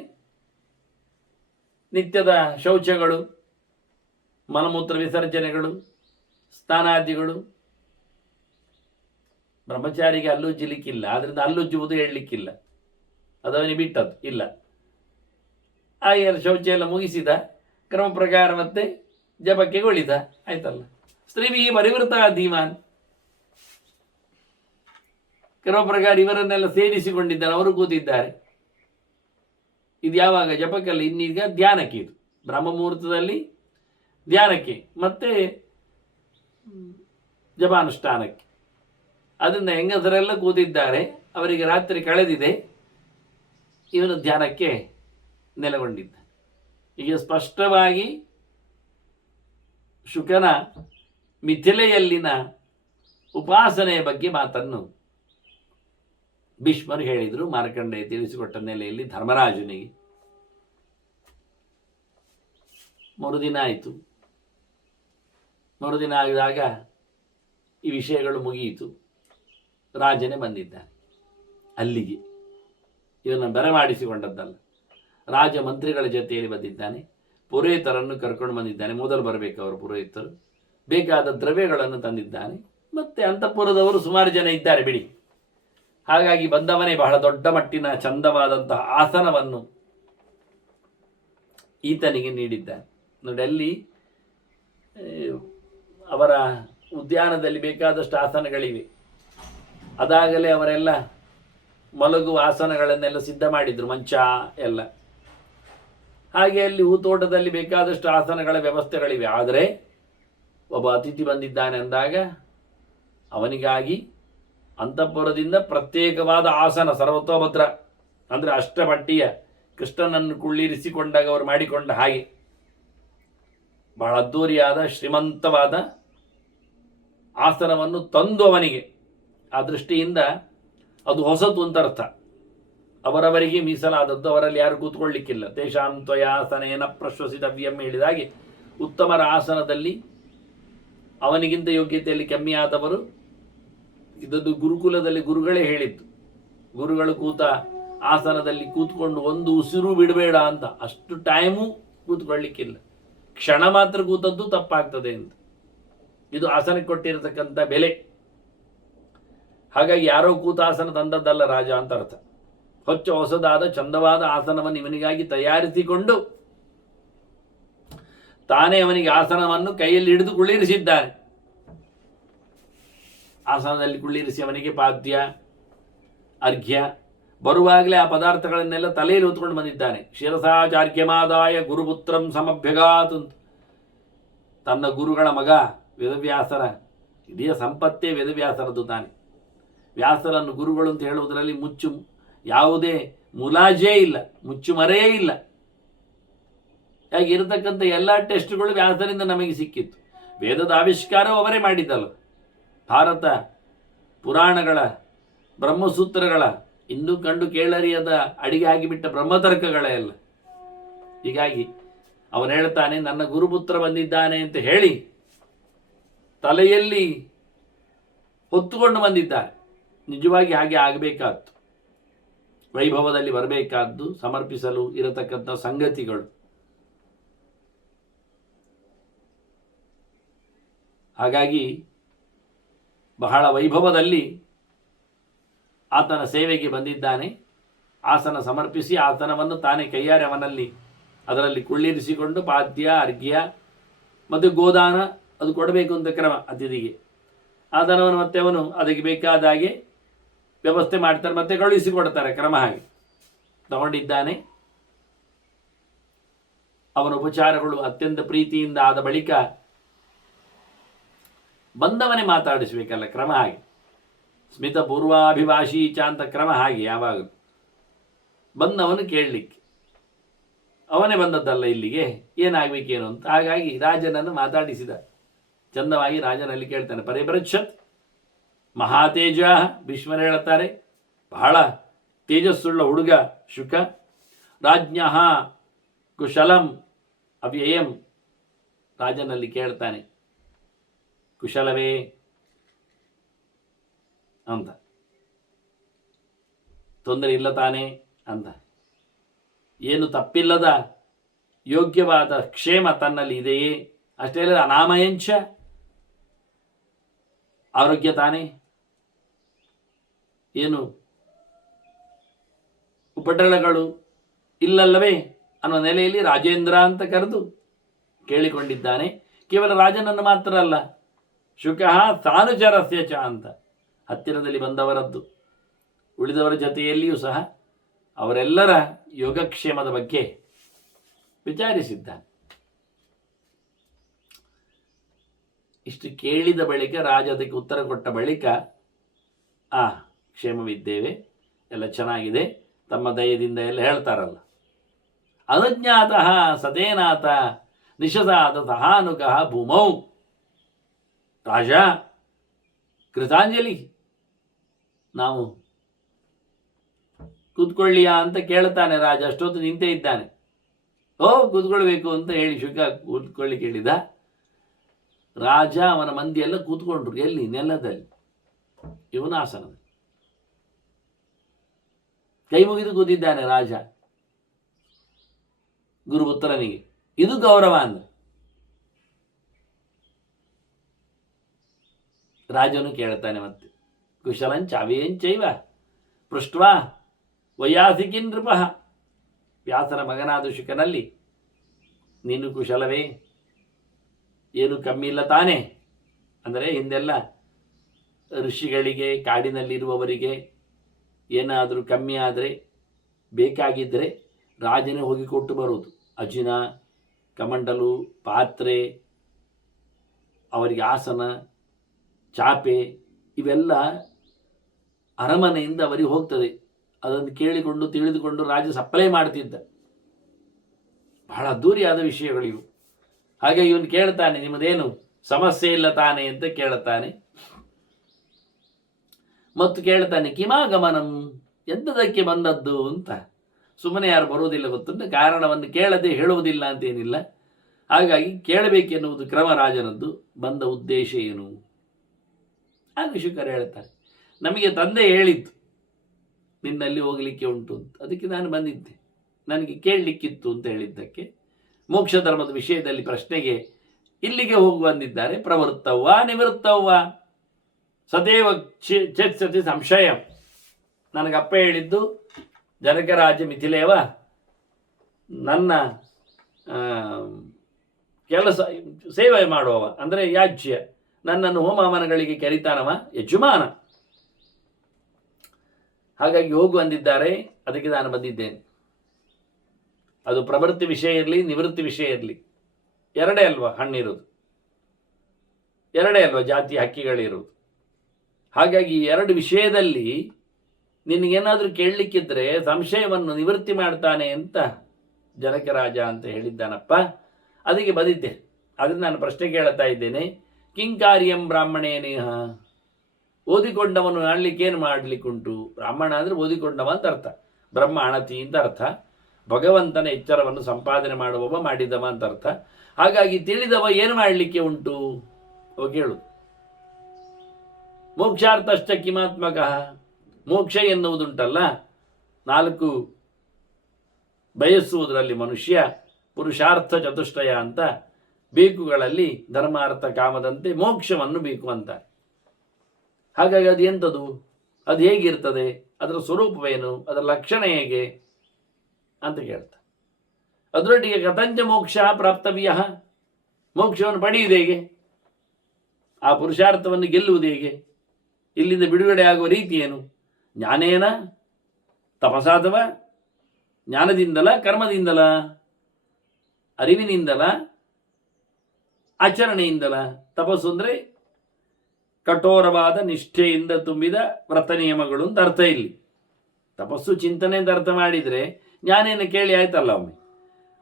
ನಿತ್ಯದ ಶೌಚಗಳು, ಮಲಮೂತ್ರ ವಿಸರ್ಜನೆಗಳು, ಸ್ನಾನಾದಿಗಳು. ಬ್ರಹ್ಮಚಾರಿಗೆ ಹಲ್ಲುಜ್ಜಲಿಕ್ಕಿಲ್ಲ, ಆದ್ರಿಂದ ಹಲ್ಲುಜ್ಜುವುದು ಹೇಳಲಿಕ್ಕಿಲ್ಲ, ಅದವನಿಗೆ ಬಿಟ್ಟದ್ದು ಇಲ್ಲ. ಹಾಗೆ ಶೌಚ ಎಲ್ಲ ಮುಗಿಸಿದ ಕ್ರಮ ಪ್ರಕಾರ ಮತ್ತೆ ಜಪಕ್ಕೆ ಕುಳಿತ, ಆಯ್ತಲ್ಲ. ಸ್ತ್ರೀಭಿ ಪರಿವೃತ ಧೀಮಾನ್, ಕ್ರಮ ಪ್ರಕಾರ ಇವರನ್ನೆಲ್ಲ ಸೇರಿಸಿಕೊಂಡಿದ್ದಾರೆ, ಅವರು ಕೂತಿದ್ದಾರೆ. ಇದು ಯಾವಾಗ? ಜಪಕ್ಕಲ್ಲ, ಇನ್ನೀಗ ಧ್ಯಾನಕ್ಕೆ. ಇದು ಬ್ರಹ್ಮ ಮುಹೂರ್ತದಲ್ಲಿ ಧ್ಯಾನಕ್ಕೆ ಮತ್ತೆ ಜಪಾನುಷ್ಠಾನಕ್ಕೆ. ಅದರಿಂದ ಹೆಂಗಸರೆಲ್ಲ ಕೂತಿದ್ದಾರೆ, ಅವರಿಗೆ ರಾತ್ರಿ ಕಳೆದಿದೆ, ಇವನು ಧ್ಯಾನಕ್ಕೆ ನೆಲೆಗೊಂಡಿದ್ದ. ಈಗ ಸ್ಪಷ್ಟವಾಗಿ ಶುಕನ ಮಿಥಿಲೆಯಲ್ಲಿನ ಉಪಾಸನೆಯ ಬಗ್ಗೆ ಮಾತನ್ನು ಭೀಷ್ಮರು ಹೇಳಿದರು. ಮಾರ್ಕಂಡೇಯ ತಿಳಿಸಿಕೊಟ್ಟ ನೆಲೆಯಲ್ಲಿ ಧರ್ಮರಾಜನಿಗೆ ಮರುದಿನ ಆಯಿತು. ಮರುದಿನ ಆಗಿದಾಗ ಈ ವಿಷಯಗಳು ಮುಗಿಯಿತು. ರಾಜನೇ ಬಂದಿದ್ದಾನೆ ಅಲ್ಲಿಗೆ. ಇವನ್ನ ಬರಮಾಡಿಸಿಕೊಂಡದ್ದಲ್ಲ, ರಾಜ ಮಂತ್ರಿಗಳ ಜೊತೆಯಲ್ಲಿ ಬಂದಿದ್ದಾನೆ. ಪುರೋಹಿತರನ್ನು ಕರ್ಕೊಂಡು ಬಂದಿದ್ದಾನೆ. ಮೊದಲು ಬರಬೇಕು ಅವರು ಪುರೋಹಿತರು. ಬೇಕಾದ ದ್ರವ್ಯಗಳನ್ನು ತಂದಿದ್ದಾನೆ. ಮತ್ತೆ ಅಂತಃಪುರದವರು ಸುಮಾರು ಜನ ಇದ್ದಾರೆ ಬಿಡಿ. ಹಾಗಾಗಿ ಬಂದವನೇ ಬಹಳ ದೊಡ್ಡ ಮಟ್ಟಿನ ಚಂದವಾದಂತಹ ಆಸನವನ್ನು ಈತನಿಗೆ ನೀಡಿದ್ದಾನೆ. ನೋಡಿ, ಅಲ್ಲಿ ಅವರ ಉದ್ಯಾನದಲ್ಲಿ ಬೇಕಾದಷ್ಟು ಆಸನಗಳಿವೆ. ಅದಾಗಲೇ ಅವರೆಲ್ಲ ಮಲಗುವ ಆಸನಗಳನ್ನೆಲ್ಲ ಸಿದ್ಧ ಮಾಡಿದ್ರು, ಮಂಚ ಎಲ್ಲ. ಹಾಗೆ ಅಲ್ಲಿ ಹೂತೋಟದಲ್ಲಿ ಬೇಕಾದಷ್ಟು ಆಸನಗಳ ವ್ಯವಸ್ಥೆಗಳಿವೆ. ಆದರೆ ಒಬ್ಬ ಅತಿಥಿ ಬಂದಿದ್ದಾನೆ ಅಂದಾಗ ಅವನಿಗಾಗಿ ಅಂತಃಪುರದಿಂದ ಪ್ರತ್ಯೇಕವಾದ ಆಸನ, ಸರ್ವತೋಭದ್ರ ಅಂದರೆ ಅಷ್ಟಪಟ್ಟಿಯ ಕೃಷ್ಣನನ್ನು ಕುಳ್ಳಿರಿಸಿಕೊಂಡಾಗ ಅವರು ಮಾಡಿಕೊಂಡ ಹಾಗೆ ಬಹಳ ಅದ್ದೂರಿಯಾದ ಶ್ರೀಮಂತವಾದ ಆಸನವನ್ನು ತಂದು ಅವನಿಗೆ. ಆ ದೃಷ್ಟಿಯಿಂದ ಅದು ಹೊಸತು ಅಂತ ಅರ್ಥ. ಅವರವರಿಗೆ ಮೀಸಲಾದದ್ದು, ಅವರಲ್ಲಿ ಯಾರು ಕೂತ್ಕೊಳ್ಳಿಕ್ಕಿಲ್ಲ. ತೇಷಾಂ ತ್ವಯಾಸನೇನ ಪ್ರಶ್ವಸಿತವ್ಯಂ ಹೇಳಿದಾಗೆ ಉತ್ತಮರ ಆಸನದಲ್ಲಿ ಅವನಿಗಿಂತ ಯೋಗ್ಯತೆಯಲ್ಲಿ ಕಮ್ಮಿಯಾದವರು. ಇದದ್ದು ಗುರುಕುಲದಲ್ಲಿ ಗುರುಗಳೇ ಹೇಳಿದ್ದು. ಗುರುಗಳು ಕೂತ ಆಸನದಲ್ಲಿ ಕೂತ್ಕೊಂಡು ಒಂದು ಉಸಿರು ಬಿಡಬೇಡ ಅಂತ. ಅಷ್ಟು ಟೈಮು ಕೂತ್ಕೊಳ್ಳಿಕ್ಕಿಲ್ಲ, ಕ್ಷಣ ಮಾತ್ರ ಕೂತದ್ದು ತಪ್ಪಾಗ್ತದೆ ಅಂತ. ಇದು ಆಸನಕ್ಕೆ ಕೊಟ್ಟಿರತಕ್ಕಂಥ ಬೆಲೆ. ಹಾಗಾಗಿ ಯಾರೋ ಕೂತ ಆಸನ ತಂದದ್ದಲ್ಲ ರಾಜ ಅಂತ ಅರ್ಥ. ಹೊಸದಾದ ಚಂದವಾದ ಆಸನವನ್ನು ಇವನಿಗಾಗಿ ತಯಾರಿಸಿಕೊಂಡು ತಾನೇ ಅವನಿಗೆ ಆಸನವನ್ನು ಕೈಯಲ್ಲಿ ಹಿಡಿದು ಕುಳ್ಳಿರಿಸಿದ್ದಾನೆ. ಆಸನದಲ್ಲಿ ಕುಳ್ಳಿರಿಸಿ ಅವನಿಗೆ ಪಾದ್ಯ, ಅರ್ಘ್ಯ, ಬರುವಾಗಲೇ ಆ ಪದಾರ್ಥಗಳನ್ನೆಲ್ಲ ತಲೆಯಲ್ಲಿ ಹೊತ್ಕೊಂಡು ಬಂದಿದ್ದಾನೆ. ಶಿರಸಾಚಾರ್ಘ್ಯಮಾದಾಯ ಗುರುಪುತ್ರಂ ಸಮಭ್ಯಗಾತ್ ಅಂತ. ತನ್ನ ಗುರುಗಳ ಮಗ ವೇದವ್ಯಾಸರ ಇಡೀ ಸಂಪತ್ತೇ ವೇದವ್ಯಾಸರದ್ದು ತಾನೆ. ವ್ಯಾಸರನ್ನು ಗುರುಗಳು ಅಂತ ಹೇಳುವುದರಲ್ಲಿ ಯಾವುದೇ ಮುಲಾಜೇ ಇಲ್ಲ, ಮುಚ್ಚುಮರೇ ಇಲ್ಲ. ಹಾಗೆ ಇರತಕ್ಕಂಥ ಎಲ್ಲ ಟೆಸ್ಟ್ಗಳು ವ್ಯಾಸರಿಂದ ನಮಗೆ ಸಿಕ್ಕಿತ್ತು. ವೇದದ ಆವಿಷ್ಕಾರವೂ ಅವರೇ ಮಾಡಿದ್ದಲ್ಲ. ಭಾರತ ಪುರಾಣಗಳ, ಬ್ರಹ್ಮಸೂತ್ರಗಳ, ಇನ್ನೂ ಕಂಡು ಕೇಳರಿಯದ ಅಡಿಗೆ ಆಗಿಬಿಟ್ಟ ಬ್ರಹ್ಮತರ್ಕಗಳ ಎಲ್ಲ. ಹೀಗಾಗಿ ಅವನು ಹೇಳ್ತಾನೆ, ನನ್ನ ಗುರುಪುತ್ರ ಬಂದಿದ್ದಾನೆ ಅಂತ ಹೇಳಿ ತಲೆಯಲ್ಲಿ ಹೊತ್ತುಕೊಂಡು ಬಂದಿದ್ದಾನೆ. ನಿಜವಾಗಿ ಹಾಗೆ ಆಗಬೇಕಾದ್ದು, ವೈಭವದಲ್ಲಿ ಬರಬೇಕಾದ್ದು, ಸಮರ್ಪಿಸಲು ಇರತಕ್ಕಂಥ ಸಂಗತಿಗಳು. ಹಾಗಾಗಿ ಬಹಳ ವೈಭವದಲ್ಲಿ ಆತನ ಸೇವೆಗೆ ಬಂದಿದ್ದಾನೆ. ಆಸನ ಸಮರ್ಪಿಸಿ ಆಸನವನ್ನು ತಾನೇ ಕೈಯಾರೆ ಅದರಲ್ಲಿ ಕುಳ್ಳಿರಿಸಿಕೊಂಡು ಪಾದ್ಯ, ಅರ್ಘ್ಯ ಮತ್ತು ಗೋದಾನ ಅದು ಕೊಡಬೇಕು ಅಂತ ಕ್ರಮ ಅತಿಥಿಗೆ. ಆದನವನ್ನು ಮತ್ತೆ ಅವನು ಅದಕ್ಕೆ ಬೇಕಾದ ಹಾಗೆ ವ್ಯವಸ್ಥೆ ಮಾಡ್ತಾರೆ, ಮತ್ತೆ ಕಳುಹಿಸಿಕೊಡ್ತಾರೆ ಕ್ರಮ. ಹಾಗೆ ತಗೊಂಡಿದ್ದಾನೆ. ಅವನ ಉಪಚಾರಗಳು ಅತ್ಯಂತ ಪ್ರೀತಿಯಿಂದ ಆದ ಬಳಿಕ ಬಂದವನೇ ಮಾತಾಡಿಸಬೇಕಲ್ಲ, ಕ್ರಮ ಹಾಗೆ. ಸ್ಮಿತ ಪೂರ್ವಾಭಿಭಾಷೀಚ ಅಂತ ಕ್ರಮ ಹಾಗೆ. ಯಾವಾಗಲೂ ಬಂದವನು ಕೇಳಲಿಕ್ಕೆ, ಅವನೇ ಬಂದದ್ದಲ್ಲ ಇಲ್ಲಿಗೆ, ಏನಾಗಬೇಕೇನು ಅಂತ. ಹಾಗಾಗಿ ರಾಜನನ್ನು ಮಾತಾಡಿಸಿದ. ಚಂದವಾಗಿ ರಾಜನಲ್ಲಿ ಕೇಳ್ತಾನೆ. ಪರಿಭ್ರಚ್ಛತ್ ಮಹಾತೇಜ, ಭೀಷ್ಮರು ಹೇಳುತ್ತಾರೆ, ಬಹಳ ತೇಜಸ್ಸುಳ್ಳ ಹುಡುಗ ಶುಕ. ರಾಜ್ಞಃ ಕುಶಲಂ ಅವ್ಯಯಂ, ರಾಜನಲ್ಲಿ ಕೇಳ್ತಾನೆ, ಕುಶಲವೇ ಅಂತ. ತೊಂದರೆ ಇಲ್ಲ ತಾನೇ ಅಂತ. ಏನು ತಪ್ಪಿಲ್ಲದ ಯೋಗ್ಯವಾದ ಕ್ಷೇಮ ತನ್ನಲ್ಲಿ ಇದೆಯೇ? ಅಷ್ಟೇ ಅಲ್ಲ, ಅನಾಮಯಂಚ, ಆರೋಗ್ಯ ತಾನೇ? ಏನು ಉಪಟಳಗಳು ಇಲ್ಲಲ್ಲವೇ ಅನ್ನೋ ನೆಲೆಯಲ್ಲಿ ರಾಜೇಂದ್ರ ಅಂತ ಕರೆದು ಕೇಳಿಕೊಂಡಿದ್ದಾನೆ. ಕೇವಲ ರಾಜನನ್ನು ಮಾತ್ರ ಅಲ್ಲ, ಶುಕಃ ಸಾನುಚರಸ್ಯ ಚ ಅಂತ, ಹತ್ತಿರದಲ್ಲಿ ಬಂದವರದ್ದು, ಉಳಿದವರ ಜೊತೆಯಲ್ಲಿಯೂ ಸಹ ಅವರೆಲ್ಲರ ಯೋಗಕ್ಷೇಮದ ಬಗ್ಗೆ ವಿಚಾರಿಸಿದ್ದಾನೆ. ಇಷ್ಟು ಕೇಳಿದ ಬಳಿಕ ರಾಜ ಅದಕ್ಕೆ ಉತ್ತರ ಕೊಟ್ಟ ಬಳಿಕ, ಕ್ಷೇಮವಿದ್ದೇವೆ, ಎಲ್ಲ ಚೆನ್ನಾಗಿದೆ, ತಮ್ಮ ದಯದಿಂದ ಎಲ್ಲ ಹೇಳ್ತಾರಲ್ಲ. ಅನಜ್ಞಾತಃ ಸತೇನಾಥ ನಿಶಸಾದ ಸಹಾನುಕಃ ಭೂಮೌ. ರಾಜ, ಕೃತಾಂಜಲಿ, ನಾವು ಕೂತ್ಕೊಳ್ಳಿಯಾ ಅಂತ ಕೇಳ್ತಾನೆ ರಾಜ. ಅಷ್ಟೊತ್ತು ನಿಂತೇ ಇದ್ದಾನೆ. ಕೂತ್ಕೊಳ್ಬೇಕು ಅಂತ ಹೇಳಿ ಶುಕ ಕೂತ್ಕೊಳ್ಳಿ ಕೇಳಿದ. ರಾಜ ಅವನ ಮಂದಿ ಎಲ್ಲ ಕೂತ್ಕೊಂಡ್ರು. ಎಲ್ಲಿ? ನೆಲದಲ್ಲಿ, ಇವನ ಆಸನದಲ್ಲಿ. ಕೈ ಮುಗಿದು ಕೂತಿದ್ದಾನೆ ರಾಜ ಗುರುಪುತ್ರನಿಗೆ. ಇದು ಗೌರವ ಅಂದ್ರೆ. ರಾಜನು ಕೇಳ್ತಾನೆ ಮತ್ತೆ, ಕುಶಲಂಚಾವೇಂಚೈವ ಪೃಷ್ಟ್ವಾ ವೈಯಾಸಿಕಿ ನೃಪ. ವ್ಯಾಸನ ಮಗನಾದ ಶುಕನಲ್ಲಿ ನೀನು ಕುಶಲವೇ? ಏನು ಕಮ್ಮಿ ಇಲ್ಲ ತಾನೇ? ಅಂದರೆ ಹಿಂದೆಲ್ಲ ಋಷಿಗಳಿಗೆ, ಕಾಡಿನಲ್ಲಿರುವವರಿಗೆ ಏನಾದರೂ ಕಮ್ಮಿ ಆದರೆ ಬೇಕಾಗಿದ್ದರೆ ರಾಜನೇ ಹೋಗಿ ಕೊಟ್ಟು ಬರುವುದು. ಅಜಿನ, ಕಮಂಡಲು, ಪಾತ್ರೆ, ಅವರಿಗೆ ಆಸನ, ಚಾಪೆ ಇವೆಲ್ಲ ಅರಮನೆಯಿಂದ ಅವರಿಗೆ ಹೋಗ್ತದೆ. ಅದನ್ನು ಕೇಳಿಕೊಂಡು ತಿಳಿದುಕೊಂಡು ರಾಜ ಸಪ್ಲೈ ಮಾಡ್ತಿದ್ದ. ಬಹಳ ಅದ್ದೂರಿಯಾದ ವಿಷಯಗಳಿವು. ಹಾಗೆ ಇವನು ಕೇಳ್ತಾನೆ, ನಿಮ್ಮದೇನು ಸಮಸ್ಯೆ ಇಲ್ಲ ತಾನೆ ಅಂತ ಕೇಳ್ತಾನೆ. ಮತ್ತು ಕೇಳ್ತಾನೆ, ಕಿಮಾಗಮನಂ, ಎಂಥದಕ್ಕೆ ಬಂದದ್ದು ಅಂತ. ಸುಮ್ಮನೆ ಯಾರು ಬರುವುದಿಲ್ಲ, ಗೊತ್ತುಂಟು. ಕಾರಣವನ್ನು ಕೇಳದೆ ಹೇಳುವುದಿಲ್ಲ ಅಂತೇನಿಲ್ಲ. ಹಾಗಾಗಿ ಕೇಳಬೇಕೆನ್ನುವುದು ಕ್ರಮ ರಾಜನದ್ದು. ಬಂದ ಉದ್ದೇಶ ಏನು? ಆಗ ಶುಕರು ಹೇಳ್ತಾರೆ, ನಮಗೆ ತಂದೆ ಹೇಳಿದ್ದು ನಿನ್ನಲ್ಲಿ ಹೋಗಲಿಕ್ಕೆ ಉಂಟು ಅಂತ. ಅದಕ್ಕೆ ನಾನು ಬಂದಿದ್ದೆ, ನನಗೆ ಕೇಳಲಿಕ್ಕಿತ್ತು ಅಂತ ಹೇಳಿದ್ದಕ್ಕೆ. ಮೋಕ್ಷ ಧರ್ಮದ ವಿಷಯದಲ್ಲಿ ಪ್ರಶ್ನೆಗೆ ಇಲ್ಲಿಗೆ ಹೋಗಿ ಬಂದಿದ್ದಾರೆ. ಪ್ರವೃತ್ತವ್ವ ನಿವೃತ್ತವ್ವ ಸದೇವ ಚೇತ್ಸತಿ ಸಂಶಯ. ನನಗಪ್ಪ ಹೇಳಿದ್ದು, ಜನಕರಾಜ ಮಿಥಿಲೇವ ನನ್ನ ಕೆಲಸ ಸೇವೆ ಮಾಡುವವ, ಅಂದರೆ ಯಾಜ್ಯ, ನನ್ನನ್ನು ಹೋಮಹವನಗಳಿಗೆ ಕರೀತಾನವ ಯಜಮಾನ. ಹಾಗಾಗಿ ಹೋಗಿ ಬಂದಿದ್ದಾರೆ, ಅದಕ್ಕೆ ನಾನು ಬಂದಿದ್ದೇನೆ. ಅದು ಪ್ರವೃತ್ತಿ ವಿಷಯ ಇರಲಿ, ನಿವೃತ್ತಿ ವಿಷಯ ಇರಲಿ, ಎರಡೇ ಅಲ್ವಾ ಹಣ್ಣಿರೋದು, ಎರಡೇ ಅಲ್ವಾ ಜಾತಿ ಹಕ್ಕಿಗಳಿರೋದು. ಹಾಗಾಗಿ ಎರಡು ವಿಷಯದಲ್ಲಿ ನಿನಗೇನಾದರೂ ಕೇಳಲಿಕ್ಕಿದ್ರೆ ಸಂಶಯವನ್ನು ನಿವೃತ್ತಿ ಮಾಡ್ತಾನೆ ಅಂತ ಜನಕರಾಜ ಅಂತ ಹೇಳಿದ್ದಾನಪ್ಪ. ಅದಕ್ಕೆ ಬಂದಿದ್ದೆ. ಅದನ್ನು ನಾನು ಪ್ರಶ್ನೆ ಕೇಳ್ತಾ ಇದ್ದೇನೆ. ಕಿಂಕಾರ್ಯಂ ಬ್ರಾಹ್ಮಣೇನೇಹ, ಓದಿಕೊಂಡವನು ಆಳ್ಲಿಕ್ಕೇನು ಮಾಡಲಿಕ್ಕುಂಟು? ಬ್ರಾಹ್ಮಣ ಅಂದರೆ ಓದಿಕೊಂಡವ ಅಂತ ಅರ್ಥ, ಬ್ರಹ್ಮ ಅಣತಿ ಅಂತ ಅರ್ಥ, ಭಗವಂತನ ಎಚ್ಚರವನ್ನು ಸಂಪಾದನೆ ಮಾಡುವವ, ಮಾಡಿದವ ಅಂತ ಅರ್ಥ. ಹಾಗಾಗಿ ತಿಳಿದವ ಏನು ಮಾಡಲಿಕ್ಕೆ ಉಂಟು? ಕೇಳು. ಮೋಕ್ಷಾರ್ಥಶ್ಚ ಕಿಮಾತ್ಮಕ, ಮೋಕ್ಷ ಎನ್ನುವುದುಂಟಲ್ಲ, 4 ಬಯಸುವುದರಲ್ಲಿ ಮನುಷ್ಯ ಪುರುಷಾರ್ಥ ಚತುಷ್ಟಯ ಅಂತ ಬೇಕುಗಳಲ್ಲಿ ಧರ್ಮಾರ್ಥ ಕಾಮದಂತೆ ಮೋಕ್ಷವನ್ನು ಬೇಕು ಅಂತ. ಹಾಗಾಗಿ ಅದು ಎಂಥದ್ದು? ಅದು ಹೇಗಿರ್ತದೆ? ಅದರ ಸ್ವರೂಪವೇನು? ಅದರ ಲಕ್ಷಣ ಹೇಗೆ ಅಂತ ಕೇಳ್ತಾ. ಅದರೊಟ್ಟಿಗೆ ಕಥಂಚ ಮೋಕ್ಷ ಪ್ರಾಪ್ತವ್ಯ, ಮೋಕ್ಷವನ್ನು ಪಡೆಯುವುದು ಹೇಗೆ? ಆ ಪುರುಷಾರ್ಥವನ್ನು ಗೆಲ್ಲುವುದು ಹೇಗೆ? ಇಲ್ಲಿಂದ ಬಿಡುಗಡೆ ಆಗುವ ರೀತಿ ಏನು? ಜ್ಞಾನೇನ ತಪಸಾಥವ, ಜ್ಞಾನದಿಂದಲ, ಕರ್ಮದಿಂದಲ, ಅರಿವಿನಿಂದಲ, ಆಚರಣೆಯಿಂದಲ. ತಪಸ್ಸು ಅಂದರೆ ಕಠೋರವಾದ ನಿಷ್ಠೆಯಿಂದ ತುಂಬಿದ ವ್ರತ ನಿಯಮಗಳು ಅಂತ ಅರ್ಥ. ಇಲ್ಲಿ ತಪಸ್ಸು ಚಿಂತನೆ ಅಂತ ಅರ್ಥ ಮಾಡಿದರೆ ಜ್ಞಾನೇನ ಕೇಳಿ ಆಯ್ತಲ್ಲ ಒಮ್ಮೆ.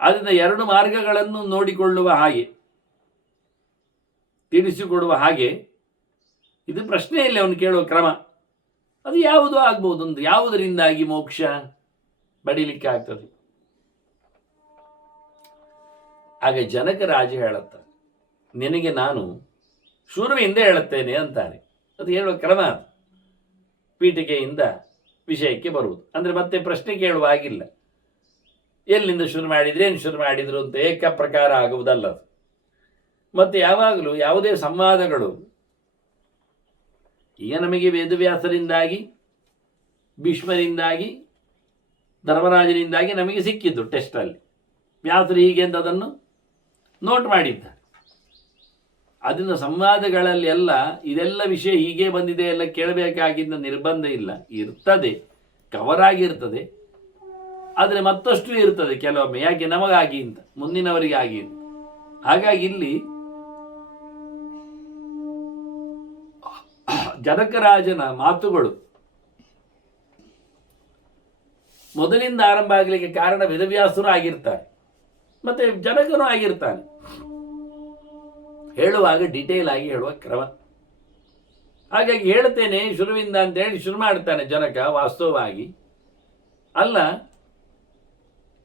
ಆದ್ದರಿಂದ 2 ಮಾರ್ಗಗಳನ್ನು ನೋಡಿಕೊಳ್ಳುವ ಹಾಗೆ, ತಿಳಿಸಿಕೊಡುವ ಹಾಗೆ ಇದು ಪ್ರಶ್ನೆಯಲ್ಲಿ ಅವನು ಕೇಳುವ ಕ್ರಮ. ಅದು ಯಾವುದು ಆಗ್ಬೋದು ಅಂತ, ಯಾವುದರಿಂದಾಗಿ ಮೋಕ್ಷ ಪಡೀಲಿಕ್ಕೆ ಆಗ್ತದೆ? ಹಾಗೆ ಜನಕರಾಜ ಹೇಳುತ್ತಾರೆ, ನಿನಗೆ ನಾನು ಶೂರವೆಯಿಂದ ಹೇಳುತ್ತೇನೆ ಅಂತಾನೆ. ಅದು ಹೇಳುವ ಕ್ರಮ. ಪೀಠಿಕೆಯಿಂದ ವಿಷಯಕ್ಕೆ ಬರುವುದು ಅಂದರೆ ಮತ್ತೆ ಪ್ರಶ್ನೆ ಕೇಳುವ ಹಾಗಿಲ್ಲ. ಎಲ್ಲಿಂದ ಶುರು ಮಾಡಿದ್ರೆ, ಏನು ಶುರು ಮಾಡಿದ್ರು ಅಂತ ಏಕ ಪ್ರಕಾರ ಆಗುವುದಲ್ಲ. ಮತ್ತು ಯಾವಾಗಲೂ ಯಾವುದೇ ಸಂವಾದಗಳು, ಈಗ ನಮಗೆ ವೇದವ್ಯಾಸರಿಂದಾಗಿ, ಭೀಷ್ಮರಿಂದಾಗಿ, ಧರ್ಮರಾಜನಿಂದಾಗಿ ನಮಗೆ ಸಿಕ್ಕಿದ್ದು ಟೆಸ್ಟಲ್ಲಿ. ವ್ಯಾಸರು ಹೀಗೆ ಅಂತ ಅದನ್ನು ನೋಟ್ ಮಾಡಿದ್ದ. ಅದನ್ನು ಸಂವಾದಗಳಲ್ಲಿ ಎಲ್ಲ ಇದೆಲ್ಲ ವಿಷಯ ಹೀಗೆ ಬಂದಿದೆ ಎಲ್ಲ ಕೇಳಬೇಕಾಗಿದ್ದ ನಿರ್ಬಂಧ ಇಲ್ಲ. ಇರ್ತದೆ, ಕವರ್ ಆಗಿರ್ತದೆ. ಆದರೆ ಮತ್ತಷ್ಟು ಇರ್ತದೆ ಕೆಲವೊಮ್ಮೆ. ಯಾಕೆ? ನಮಗಾಗಿ ಅಂತ, ಮುಂದಿನವರಿಗಾಗಿ ಅಂತ. ಹಾಗಾಗಿ ಇಲ್ಲಿ ಜನಕರಾಜನ ಮಾತುಗಳು ಮೊದಲಿಂದ ಆರಂಭ ಆಗಲಿಕ್ಕೆ ಕಾರಣ ವೇದವ್ಯಾಸರು ಆಗಿರ್ತಾರೆ, ಮತ್ತೆ ಜನಕನು ಆಗಿರ್ತಾನೆ. ಹೇಳುವಾಗ ಡೀಟೇಲ್ ಆಗಿ ಹೇಳುವ ಕ್ರಮ. ಹಾಗಾಗಿ ಹೇಳ್ತೇನೆ ಶುರುವಿಂದ ಅಂತ ಹೇಳಿ ಶುರು ಮಾಡ್ತಾನೆ ಜನಕ. ವಾಸ್ತವವಾಗಿ ಅಲ್ಲ,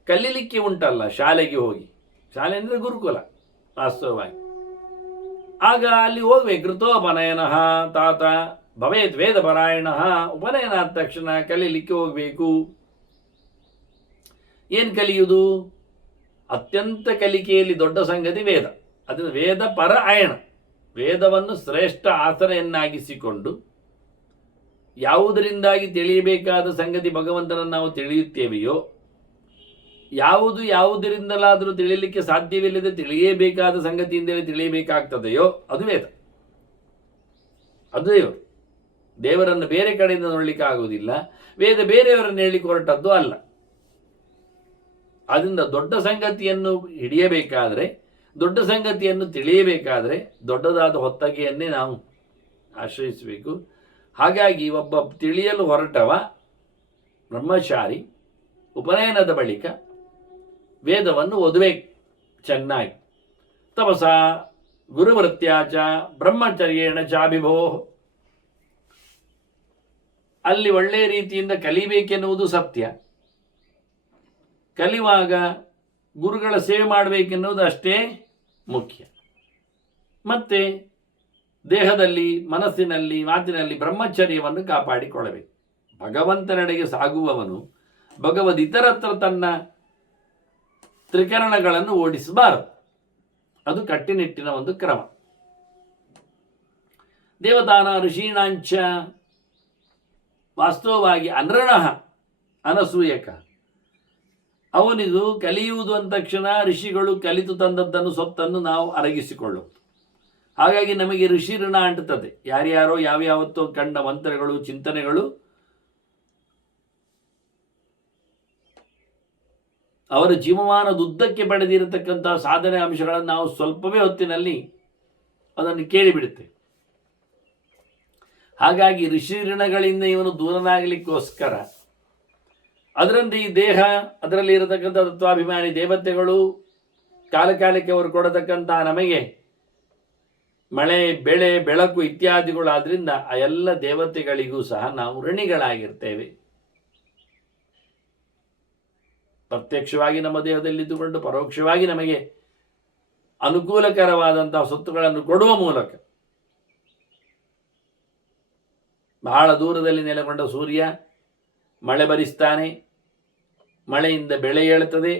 ಕಲೀಲಿಕ್ಕೆ ಉಂಟಲ್ಲ ಶಾಲೆಗೆ ಹೋಗಿ. ಶಾಲೆ ಅಂದರೆ ಗುರುಕುಲ ವಾಸ್ತವವಾಗಿ. ಆಗ ಅಲ್ಲಿ ಹೋಗ್ಬೇಕು. ಕೃತೋಪನಯನ ತಾತ ಭವೇತ್ ವೇದ ಪರಾಯಣ. ಉಪನಯನ ಆದ ತಕ್ಷಣ ಕಲೀಲಿಕ್ಕೆ ಹೋಗಬೇಕು. ಏನು ಕಲಿಯುವುದು? ಅತ್ಯಂತ ಕಲಿಕೆಯಲ್ಲಿ ದೊಡ್ಡ ಸಂಗತಿ ವೇದ. ಅದನ್ನು ವೇದ ಪರಾಯಣ, ವೇದವನ್ನು ಶ್ರೇಷ್ಠ ಆಸರೆಯನ್ನಾಗಿಸಿಕೊಂಡು ಯಾವುದರಿಂದಾಗಿ ತಿಳಿಯಬೇಕಾದ ಸಂಗತಿ ಭಗವಂತನನ್ನು ನಾವು ತಿಳಿಯುತ್ತೇವೆಯೋ, ಯಾವುದರಿಂದಲಾದರೂ ತಿಳಿಯಲಿಕ್ಕೆ ಸಾಧ್ಯವಿಲ್ಲದೆ ತಿಳಿಯಬೇಕಾದ ಸಂಗತಿಯಿಂದಲೇ ತಿಳಿಯಬೇಕಾಗ್ತದೆಯೋ ಅದು ವೇದ. ಅದು ದೇವರು. ದೇವರನ್ನು ಬೇರೆ ಕಡೆಯಿಂದ ನೋಡಲಿಕ್ಕೆ ಆಗುವುದಿಲ್ಲ. ವೇದ ಬೇರೆಯವರನ್ನು ಹೇಳಲಿಕ್ಕೆ ಹೊರಟದ್ದು ಅಲ್ಲ. ಅದರಿಂದ ದೊಡ್ಡ ಸಂಗತಿಯನ್ನು ಹಿಡಿಯಬೇಕಾದರೆ, ದೊಡ್ಡ ಸಂಗತಿಯನ್ನು ತಿಳಿಯಬೇಕಾದರೆ ದೊಡ್ಡದಾದ ಹೊತ್ತಗೆಯನ್ನೇ ನಾವು ಆಶ್ರಯಿಸಬೇಕು. ಹಾಗಾಗಿ ಒಬ್ಬ ತಿಳಿಯಲು ಹೊರಟವ ಬ್ರಹ್ಮಚಾರಿ ಉಪನಯನದ ಬಳಿಕ ವೇದವನ್ನು ಓದಬೇಕು ಚೆನ್ನಾಗಿ. ತಪಸ ಗುರುವೃತ್ಯಾಚ ಬ್ರಹ್ಮಚರ್ಯೇಣ ಚಾಭಿಭೋ. ಅಲ್ಲಿ ಒಳ್ಳೆಯ ರೀತಿಯಿಂದ ಕಲಿಬೇಕೆನ್ನುವುದು ಸತ್ಯ. ಕಲಿಯುವಾಗ ಗುರುಗಳ ಸೇವೆ ಮಾಡಬೇಕೆನ್ನುವುದು ಅಷ್ಟೇ ಮುಖ್ಯ. ಮತ್ತೆ ದೇಹದಲ್ಲಿ, ಮನಸ್ಸಿನಲ್ಲಿ, ಮಾತಿನಲ್ಲಿ ಬ್ರಹ್ಮಚರ್ಯವನ್ನು ಕಾಪಾಡಿಕೊಳ್ಳಬೇಕು. ಭಗವಂತನೆಡೆಗೆ ಸಾಗುವವನು ಭಗವದಿತರತ್ರ ತನ್ನ ತ್ರಿಕರಣಗಳನ್ನು ಓಡಿಸಬಾರದು. ಅದು ಕಟ್ಟಿನಿಟ್ಟಿನ ಒಂದು ಕ್ರಮ. ದೇವತಾನ ಋಷೀಣಾಂಚ. ವಾಸ್ತವವಾಗಿ ಅನೃಣಃ ಅನಸೂಯಕ. ಅವನಿಗೂ ಕಲಿಯುವುದು ಅಂದ ತಕ್ಷಣ ಋಷಿಗಳು ಕಲಿತು ತಂದದ್ದನ್ನು ಸೊತ್ತನ್ನು ನಾವು ಅರಗಿಸಿಕೊಳ್ಳುವುದು. ಹಾಗಾಗಿ ನಮಗೆ ಋಷಿ ಋಣ ಅಂಟುತ್ತದೆ. ಯಾರ್ಯಾರೋ ಯಾವ್ಯಾವತ್ತೋ ಕಂಡ ಮಂತ್ರಗಳು, ಚಿಂತನೆಗಳು ಅವರ ಜೀವಮಾನದುದ್ದಕ್ಕೆ ಪಡೆದಿರತಕ್ಕಂತಹ ಸಾಧನೆ ಅಂಶಗಳನ್ನು ನಾವು ಸ್ವಲ್ಪವೇ ಹೊತ್ತಿನಲ್ಲಿ ಅದನ್ನು ಕೇಳಿಬಿಡುತ್ತೆ. ಹಾಗಾಗಿ ಋಷಿ ಋಣಗಳಿಂದ ಇವನು ದೂರನಾಗಲಿಕ್ಕೋಸ್ಕರ ಅದರಂತೆ ಈ ದೇಹ, ಅದರಲ್ಲಿ ಇರತಕ್ಕಂಥ ತತ್ವಾಭಿಮಾನಿ ದೇವತೆಗಳು, ಕಾಲಕಾಲಕ್ಕೆ ಅವರು ಕೊಡತಕ್ಕಂತಹ ನಮಗೆ ಮಳೆ, ಬೆಳೆ, ಬೆಳಕು ಇತ್ಯಾದಿಗಳು. ಆದ್ದರಿಂದ ಆ ಎಲ್ಲ ದೇವತೆಗಳಿಗೂ ಸಹ ನಾವು ಋಣಿಗಳಾಗಿರ್ತೇವೆ. ಪ್ರತ್ಯಕ್ಷವಾಗಿ ನಮ್ಮ ದೇಹದಲ್ಲಿದ್ದುಕೊಂಡು ಪರೋಕ್ಷವಾಗಿ ನಮಗೆ ಅನುಕೂಲಕರವಾದಂತಹ ಸೊತ್ತುಗಳನ್ನು ಕೊಡುವ ಮೂಲಕ ಬಹಳ ದೂರದಲ್ಲಿ ನೆಲೆಗೊಂಡ ಸೂರ್ಯ ಮಳೆ ಬರಿಸ್ತಾನೆ, ಮಳೆಯಿಂದ ಬೆಳೆ ಏಳುತ್ತದೆ,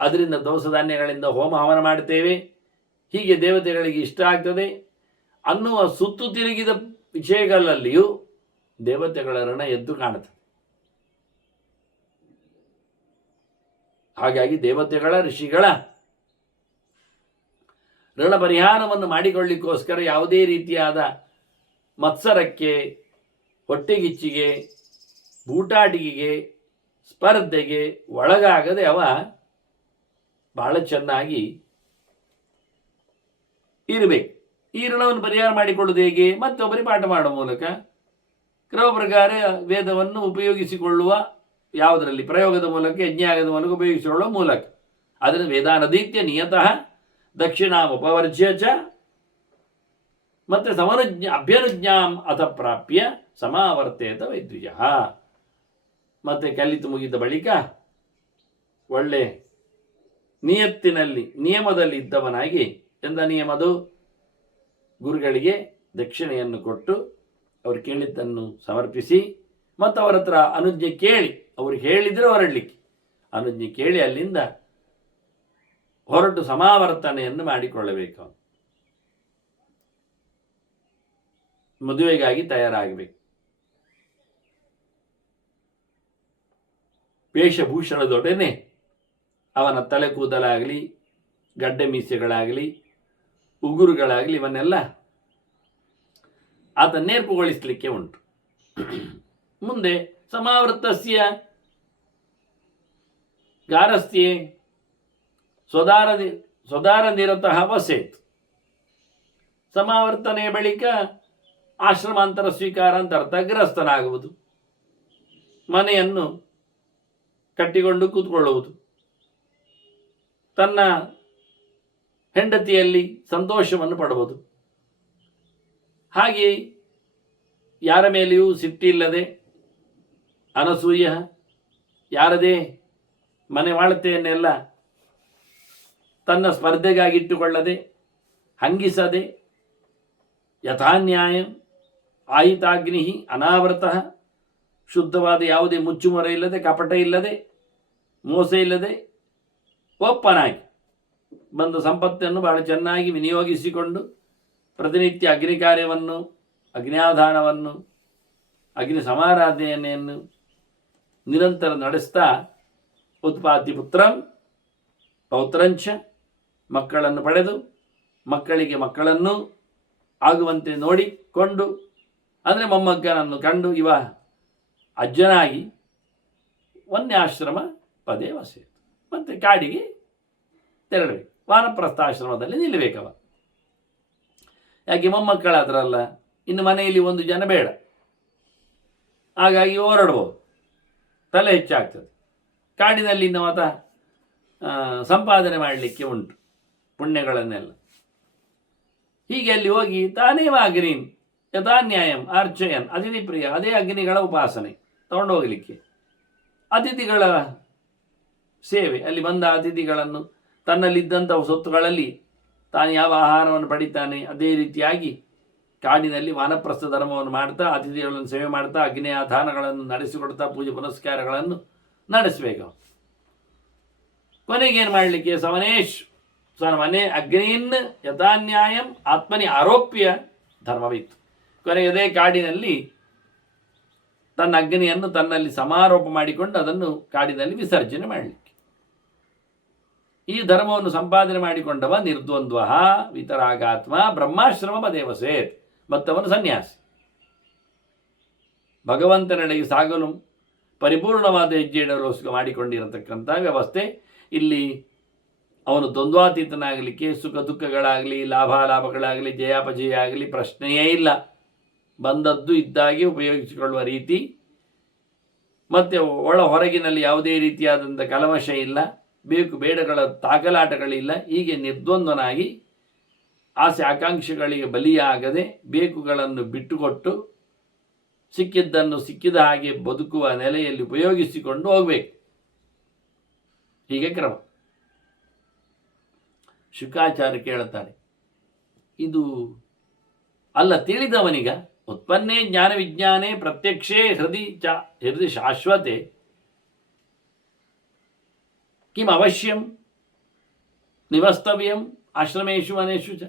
ಅದರಿಂದ ದವಸ ಧಾನ್ಯಗಳಿಂದ ಹೋಮ ಹವನ ಮಾಡ್ತೇವೆ, ಹೀಗೆ ದೇವತೆಗಳಿಗೆ ಇಷ್ಟ ಆಗ್ತದೆ ಅನ್ನುವ ಸುತ್ತು ತಿರುಗಿದ ವಿಷಯಗಳಲ್ಲಿಯೂ ದೇವತೆಗಳ ಋಣ ಎದ್ದು ಕಾಣುತ್ತದೆ. ಹಾಗಾಗಿ ದೇವತೆಗಳ, ಋಷಿಗಳ ಋಣ ಪರಿಹಾರವನ್ನು ಮಾಡಿಕೊಳ್ಳಿಕ್ಕೋಸ್ಕರ ಯಾವುದೇ ರೀತಿಯಾದ ಮತ್ಸರಕ್ಕೆ, ಹೊಟ್ಟೆಗಿಚ್ಚಿಗೆ, ಬೂಟಾಟಿಕೆಗೆ, ಸ್ಪರ್ಧೆಗೆ ಒಳಗಾಗದೆ ಅವ ಬಹಳ ಚೆನ್ನಾಗಿ ಇರಬೇಕು. ಈ ಋಣವನ್ನು ಪರಿಹಾರ ಮಾಡಿಕೊಳ್ಳುವುದು ಹೇಗೆ? ಮತ್ತೊಬ್ಬರಿಗೆ ಪಾಠ ಮಾಡುವ ಮೂಲಕ, ಕ್ರಮ ಪ್ರಕಾರ ವೇದವನ್ನು ಉಪಯೋಗಿಸಿಕೊಳ್ಳುವ, ಯಾವುದರಲ್ಲಿ ಪ್ರಯೋಗದ ಮೂಲಕ, ಯಜ್ಞಾಗದ ಮೂಲಕ ಉಪಯೋಗಿಸಿಕೊಳ್ಳುವ ಮೂಲಕ. ಅದನ್ನು ವೇದಾನದೀತ್ಯ ನಿಯತಃ ದಕ್ಷಿಣಾಮುಪವರ್ಜ್ಯ ಚ ಮತ್ತೆ ಅಭ್ಯನುಜ್ಞಾಂ ಅಥ ಪ್ರಾಪ್ಯ ಸಮಾವರ್ತೇತ ವೈದ್ಯುಜ. ಮತ್ತೆ ಕಲಿತು ಮುಗಿದ ಬಳಿಕ ಒಳ್ಳೆ ನಿಯಮದಲ್ಲಿ ಇದ್ದವನಾಗಿ, ಎಂದ ನಿಯಮದು? ಗುರುಗಳಿಗೆ ದಕ್ಷಿಣೆಯನ್ನು ಕೊಟ್ಟು ಅವರು ಕೇಳಿದ್ದನ್ನು ಸಮರ್ಪಿಸಿ, ಮತ್ತು ಅವರ ಹತ್ರ ಅನುಜ್ಞೆ ಕೇಳಿ, ಅವರು ಹೇಳಿದರೆ ಹೊರಡಲಿಕ್ಕೆ ಅನುಜ್ಞೆ ಕೇಳಿ ಅಲ್ಲಿಂದ ಹೊರಟು ಸಮಾವರ್ತನೆಯನ್ನು ಮಾಡಿಕೊಳ್ಳಬೇಕು. ಮದುವೆಗಾಗಿ ತಯಾರಾಗಬೇಕು. ವೇಷಭೂಷಣದೊಡನೆ ಅವನ ತಲೆ ಕೂದಲಾಗಲಿ, ಗಡ್ಡೆ ಮೀಸೆಗಳಾಗಲಿ, ಉಗುರುಗಳಾಗಲಿ, ಇವನ್ನೆಲ್ಲ ಆತ ನೇರ್ಪುಗೊಳಿಸಲಿಕ್ಕೆ ಉಂಟು. ಮುಂದೆ ಸಮಾವೃತಸ್ಯ ಗಾರಸ್ಥ್ಯೆ ಸ್ವದಾರ ನಿರತಃ ವಸೇತ್. ಸಮಾವರ್ತನೆಯ ಬಳಿಕ ಆಶ್ರಮಾಂತರ ಸ್ವೀಕಾರ ಅಂತ ಅರ್ಥ, ಗೃಹಸ್ಥನಾಗುವುದು, ಮನೆಯನ್ನು ಕಟ್ಟಿಕೊಂಡು ಕೂತ್ಕೊಳ್ಳುವುದು, ತನ್ನ ಹೆಂಡತಿಯಲ್ಲಿ ಸಂತೋಷವನ್ನು ಪಡುವುದು. ಹಾಗೆ ಯಾರ ಮೇಲೆಯೂ ಸಿಟ್ಟಿಲ್ಲದೆ ಅನಸೂಯ ಯಾರದೇ ಮನೆ ವಾಳತೆಯನ್ನೆಲ್ಲ ತನ್ನ ಸ್ಪರ್ಧೆಗಾಗಿಟ್ಟುಕೊಳ್ಳದೆ ಹಂಗಿಸದೆ ಯಥಾನ್ಯಾಯ ಆಯಿತಾಗ್ನಿ ಅನಾವೃತ ಶುದ್ಧವಾದ ಯಾವುದೇ ಮುಚ್ಚುಮರೆ ಇಲ್ಲದೆ ಕಪಟ ಇಲ್ಲದೆ ಮೋಸ ಇಲ್ಲದೆ ಒಪ್ಪನಾಗಿ ಬಂದ ಸಂಪತ್ತನ್ನು ಬಹಳ ಚೆನ್ನಾಗಿ ವಿನಿಯೋಗಿಸಿಕೊಂಡು ಪ್ರತಿನಿತ್ಯ ಅಗ್ನಿ ಕಾರ್ಯವನ್ನು ಅಗ್ನ್ಯಾಧಾನವನ್ನು ಅಗ್ನಿ ಸಮಾರಾಧನೆಯನ್ನು ನಿರಂತರ ನಡೆಸ್ತಾ ಉತ್ಪಾತಿ ಪುತ್ರಂ ಪೌತ್ರಂಚ ಮಕ್ಕಳನ್ನು ಪಡೆದು ಮಕ್ಕಳಿಗೆ ಮಕ್ಕಳನ್ನು ಆಗುವಂತೆ ನೋಡಿಕೊಂಡು ಅಂದರೆ ಮೊಮ್ಮಕ್ಕನನ್ನು ಕಂಡು ಇವ ಅಜ್ಜನಾಗಿ ವನ್ಯಾಶ್ರಮ ಪದೇ ವಸೆ ಮತ್ತು ಕಾಡಿಗೆ ತೆರಳಬೇಕು, ವಾನಪ್ರಸ್ಥಾಶ್ರಮದಲ್ಲಿ ನಿಲ್ಲಬೇಕವ. ಯಾಕೆ ಮೊಮ್ಮಕ್ಕಳಾದ್ರಲ್ಲ, ಇನ್ನು ಮನೆಯಲ್ಲಿ ಒಂದು ಜನ ಬೇಡ, ಹಾಗಾಗಿ ಹೊರಡ್ಬೋದು, ತಲೆ ಹೆಚ್ಚಾಗ್ತದೆ. ಕಾಡಿನಲ್ಲಿ ಇನ್ನು ಆತ ಸಂಪಾದನೆ ಮಾಡಲಿಕ್ಕೆ ಉಂಟು ಪುಣ್ಯಗಳನ್ನೆಲ್ಲ. ಹೀಗೆ ಅಲ್ಲಿ ಹೋಗಿ ತಾನೇ ಅಗ್ನಿನ್ ಯಥಾನ್ಯಾಯಂ ಅರ್ಚಯನ್ ಅತಿಥಿ ಪ್ರಿಯ, ಅದೇ ಅಗ್ನಿಗಳ ಉಪಾಸನೆ ತಗೊಂಡು ಹೋಗಲಿಕ್ಕೆ, ಅತಿಥಿಗಳ ಸೇವೆ, ಅಲ್ಲಿ ಬಂದ ಅತಿಥಿಗಳನ್ನು ತನ್ನಲ್ಲಿದ್ದಂಥ ಸೊತ್ತುಗಳಲ್ಲಿ ತಾನು ಯಾವ ಆಹಾರವನ್ನು ಪಡಿತಾನೆ ಅದೇ ರೀತಿಯಾಗಿ ಕಾಡಿನಲ್ಲಿ ವಾನಪ್ರಸ್ಥ ಧರ್ಮವನ್ನು ಮಾಡ್ತಾ ಅತಿಥಿಗಳನ್ನು ಸೇವೆ ಮಾಡ್ತಾ ಅಗ್ನಿಯಾಧಾನಗಳನ್ನು ನಡೆಸಿಕೊಡ್ತಾ ಪೂಜೆ ಪುನಸ್ಕಾರಗಳನ್ನು ನಡೆಸಬೇಕು. ಕೊನೆಗೇನು ಮಾಡಲಿಕ್ಕೆ ಸವನೇಶ್ ಮನೆ ಅಗ್ನಿನ್ ಯಥಾನ್ಯಾಯಂ ಆತ್ಮನಿ ಆರೋಪ್ಯ ಧರ್ಮವಿತ್ತು. ಕೊನೆಗದೇ ಕಾಡಿನಲ್ಲಿ ತನ್ನ ಅಗ್ನಿಯನ್ನು ತನ್ನಲ್ಲಿ ಸಮಾರೋಪ ಮಾಡಿಕೊಂಡು ಅದನ್ನು ಕಾಡಿನಲ್ಲಿ ವಿಸರ್ಜನೆ ಮಾಡಲಿಕ್ಕೆ ಈ ಧರ್ಮವನ್ನು ಸಂಪಾದನೆ ಮಾಡಿಕೊಂಡವ ನಿರ್ದ್ವಂದ್ವ ವಿತರಾಗಾತ್ಮ ಬ್ರಹ್ಮಾಶ್ರಮ ಪದೇವಸೇತ್, ಮತ್ತವನು ಸನ್ಯಾಸಿ. ಭಗವಂತನೆಡೆಗೆ ಸಾಗಲು ಪರಿಪೂರ್ಣವಾದ ಹೆಜ್ಜೆ ಇಡಲು ಮಾಡಿಕೊಂಡಿರತಕ್ಕಂಥ ವ್ಯವಸ್ಥೆ. ಇಲ್ಲಿ ಅವನು ದ್ವಂದ್ವಾತೀತನಾಗಲಿಕ್ಕೆ ಸುಖ ದುಃಖಗಳಾಗಲಿ ಲಾಭಾಲಾಭಗಳಾಗಲಿ ಜಯಾಪಜಯ ಆಗಲಿ ಪ್ರಶ್ನೆಯೇ ಇಲ್ಲ. ಬಂದದ್ದು ಇದ್ದಾಗಿ ಉಪಯೋಗಿಸಿಕೊಳ್ಳುವ ರೀತಿ, ಮತ್ತು ಒಳ ಹೊರಗಿನಲ್ಲಿ ಯಾವುದೇ ರೀತಿಯಾದಂಥ ಕಲಮಶ ಇಲ್ಲ, ಬೇಕು ಬೇಡಗಳ ತಾಕಲಾಟಗಳಿಲ್ಲ. ಹೀಗೆ ನಿರ್ದ್ವಂದ್ವನಾಗಿ ಆಸೆ ಆಕಾಂಕ್ಷೆಗಳಿಗೆ ಬಲಿಯಾಗದೆ ಬೇಕುಗಳನ್ನು ಬಿಟ್ಟುಕೊಟ್ಟು ಸಿಕ್ಕಿದ್ದನ್ನು ಸಿಕ್ಕಿದ ಹಾಗೆ ಬದುಕುವ ನೆಲೆಯಲ್ಲಿ ಉಪಯೋಗಿಸಿಕೊಂಡು ಹೋಗಬೇಕು. ಹೀಗೆ ಕ್ರಮ. ಶುಕಾಚಾರ್ಯ ಕೇಳುತ್ತಾರೆ, ಇದು ಅಲ್ಲ ತಿಳಿದವನಿಗ ಉತ್ಪನ್ನೇ ಜ್ಞಾನ ವಿಜ್ಞಾನೇ ಪ್ರತ್ಯಕ್ಷೇ ಹೃದಯ ಶಾಶ್ವತೆ ಕಿಂ ಅವಶ್ಯಂ ನಿವಸ್ತವ್ಯಂ ಆಶ್ರಮೇಶು ವನೇಶು ಚ.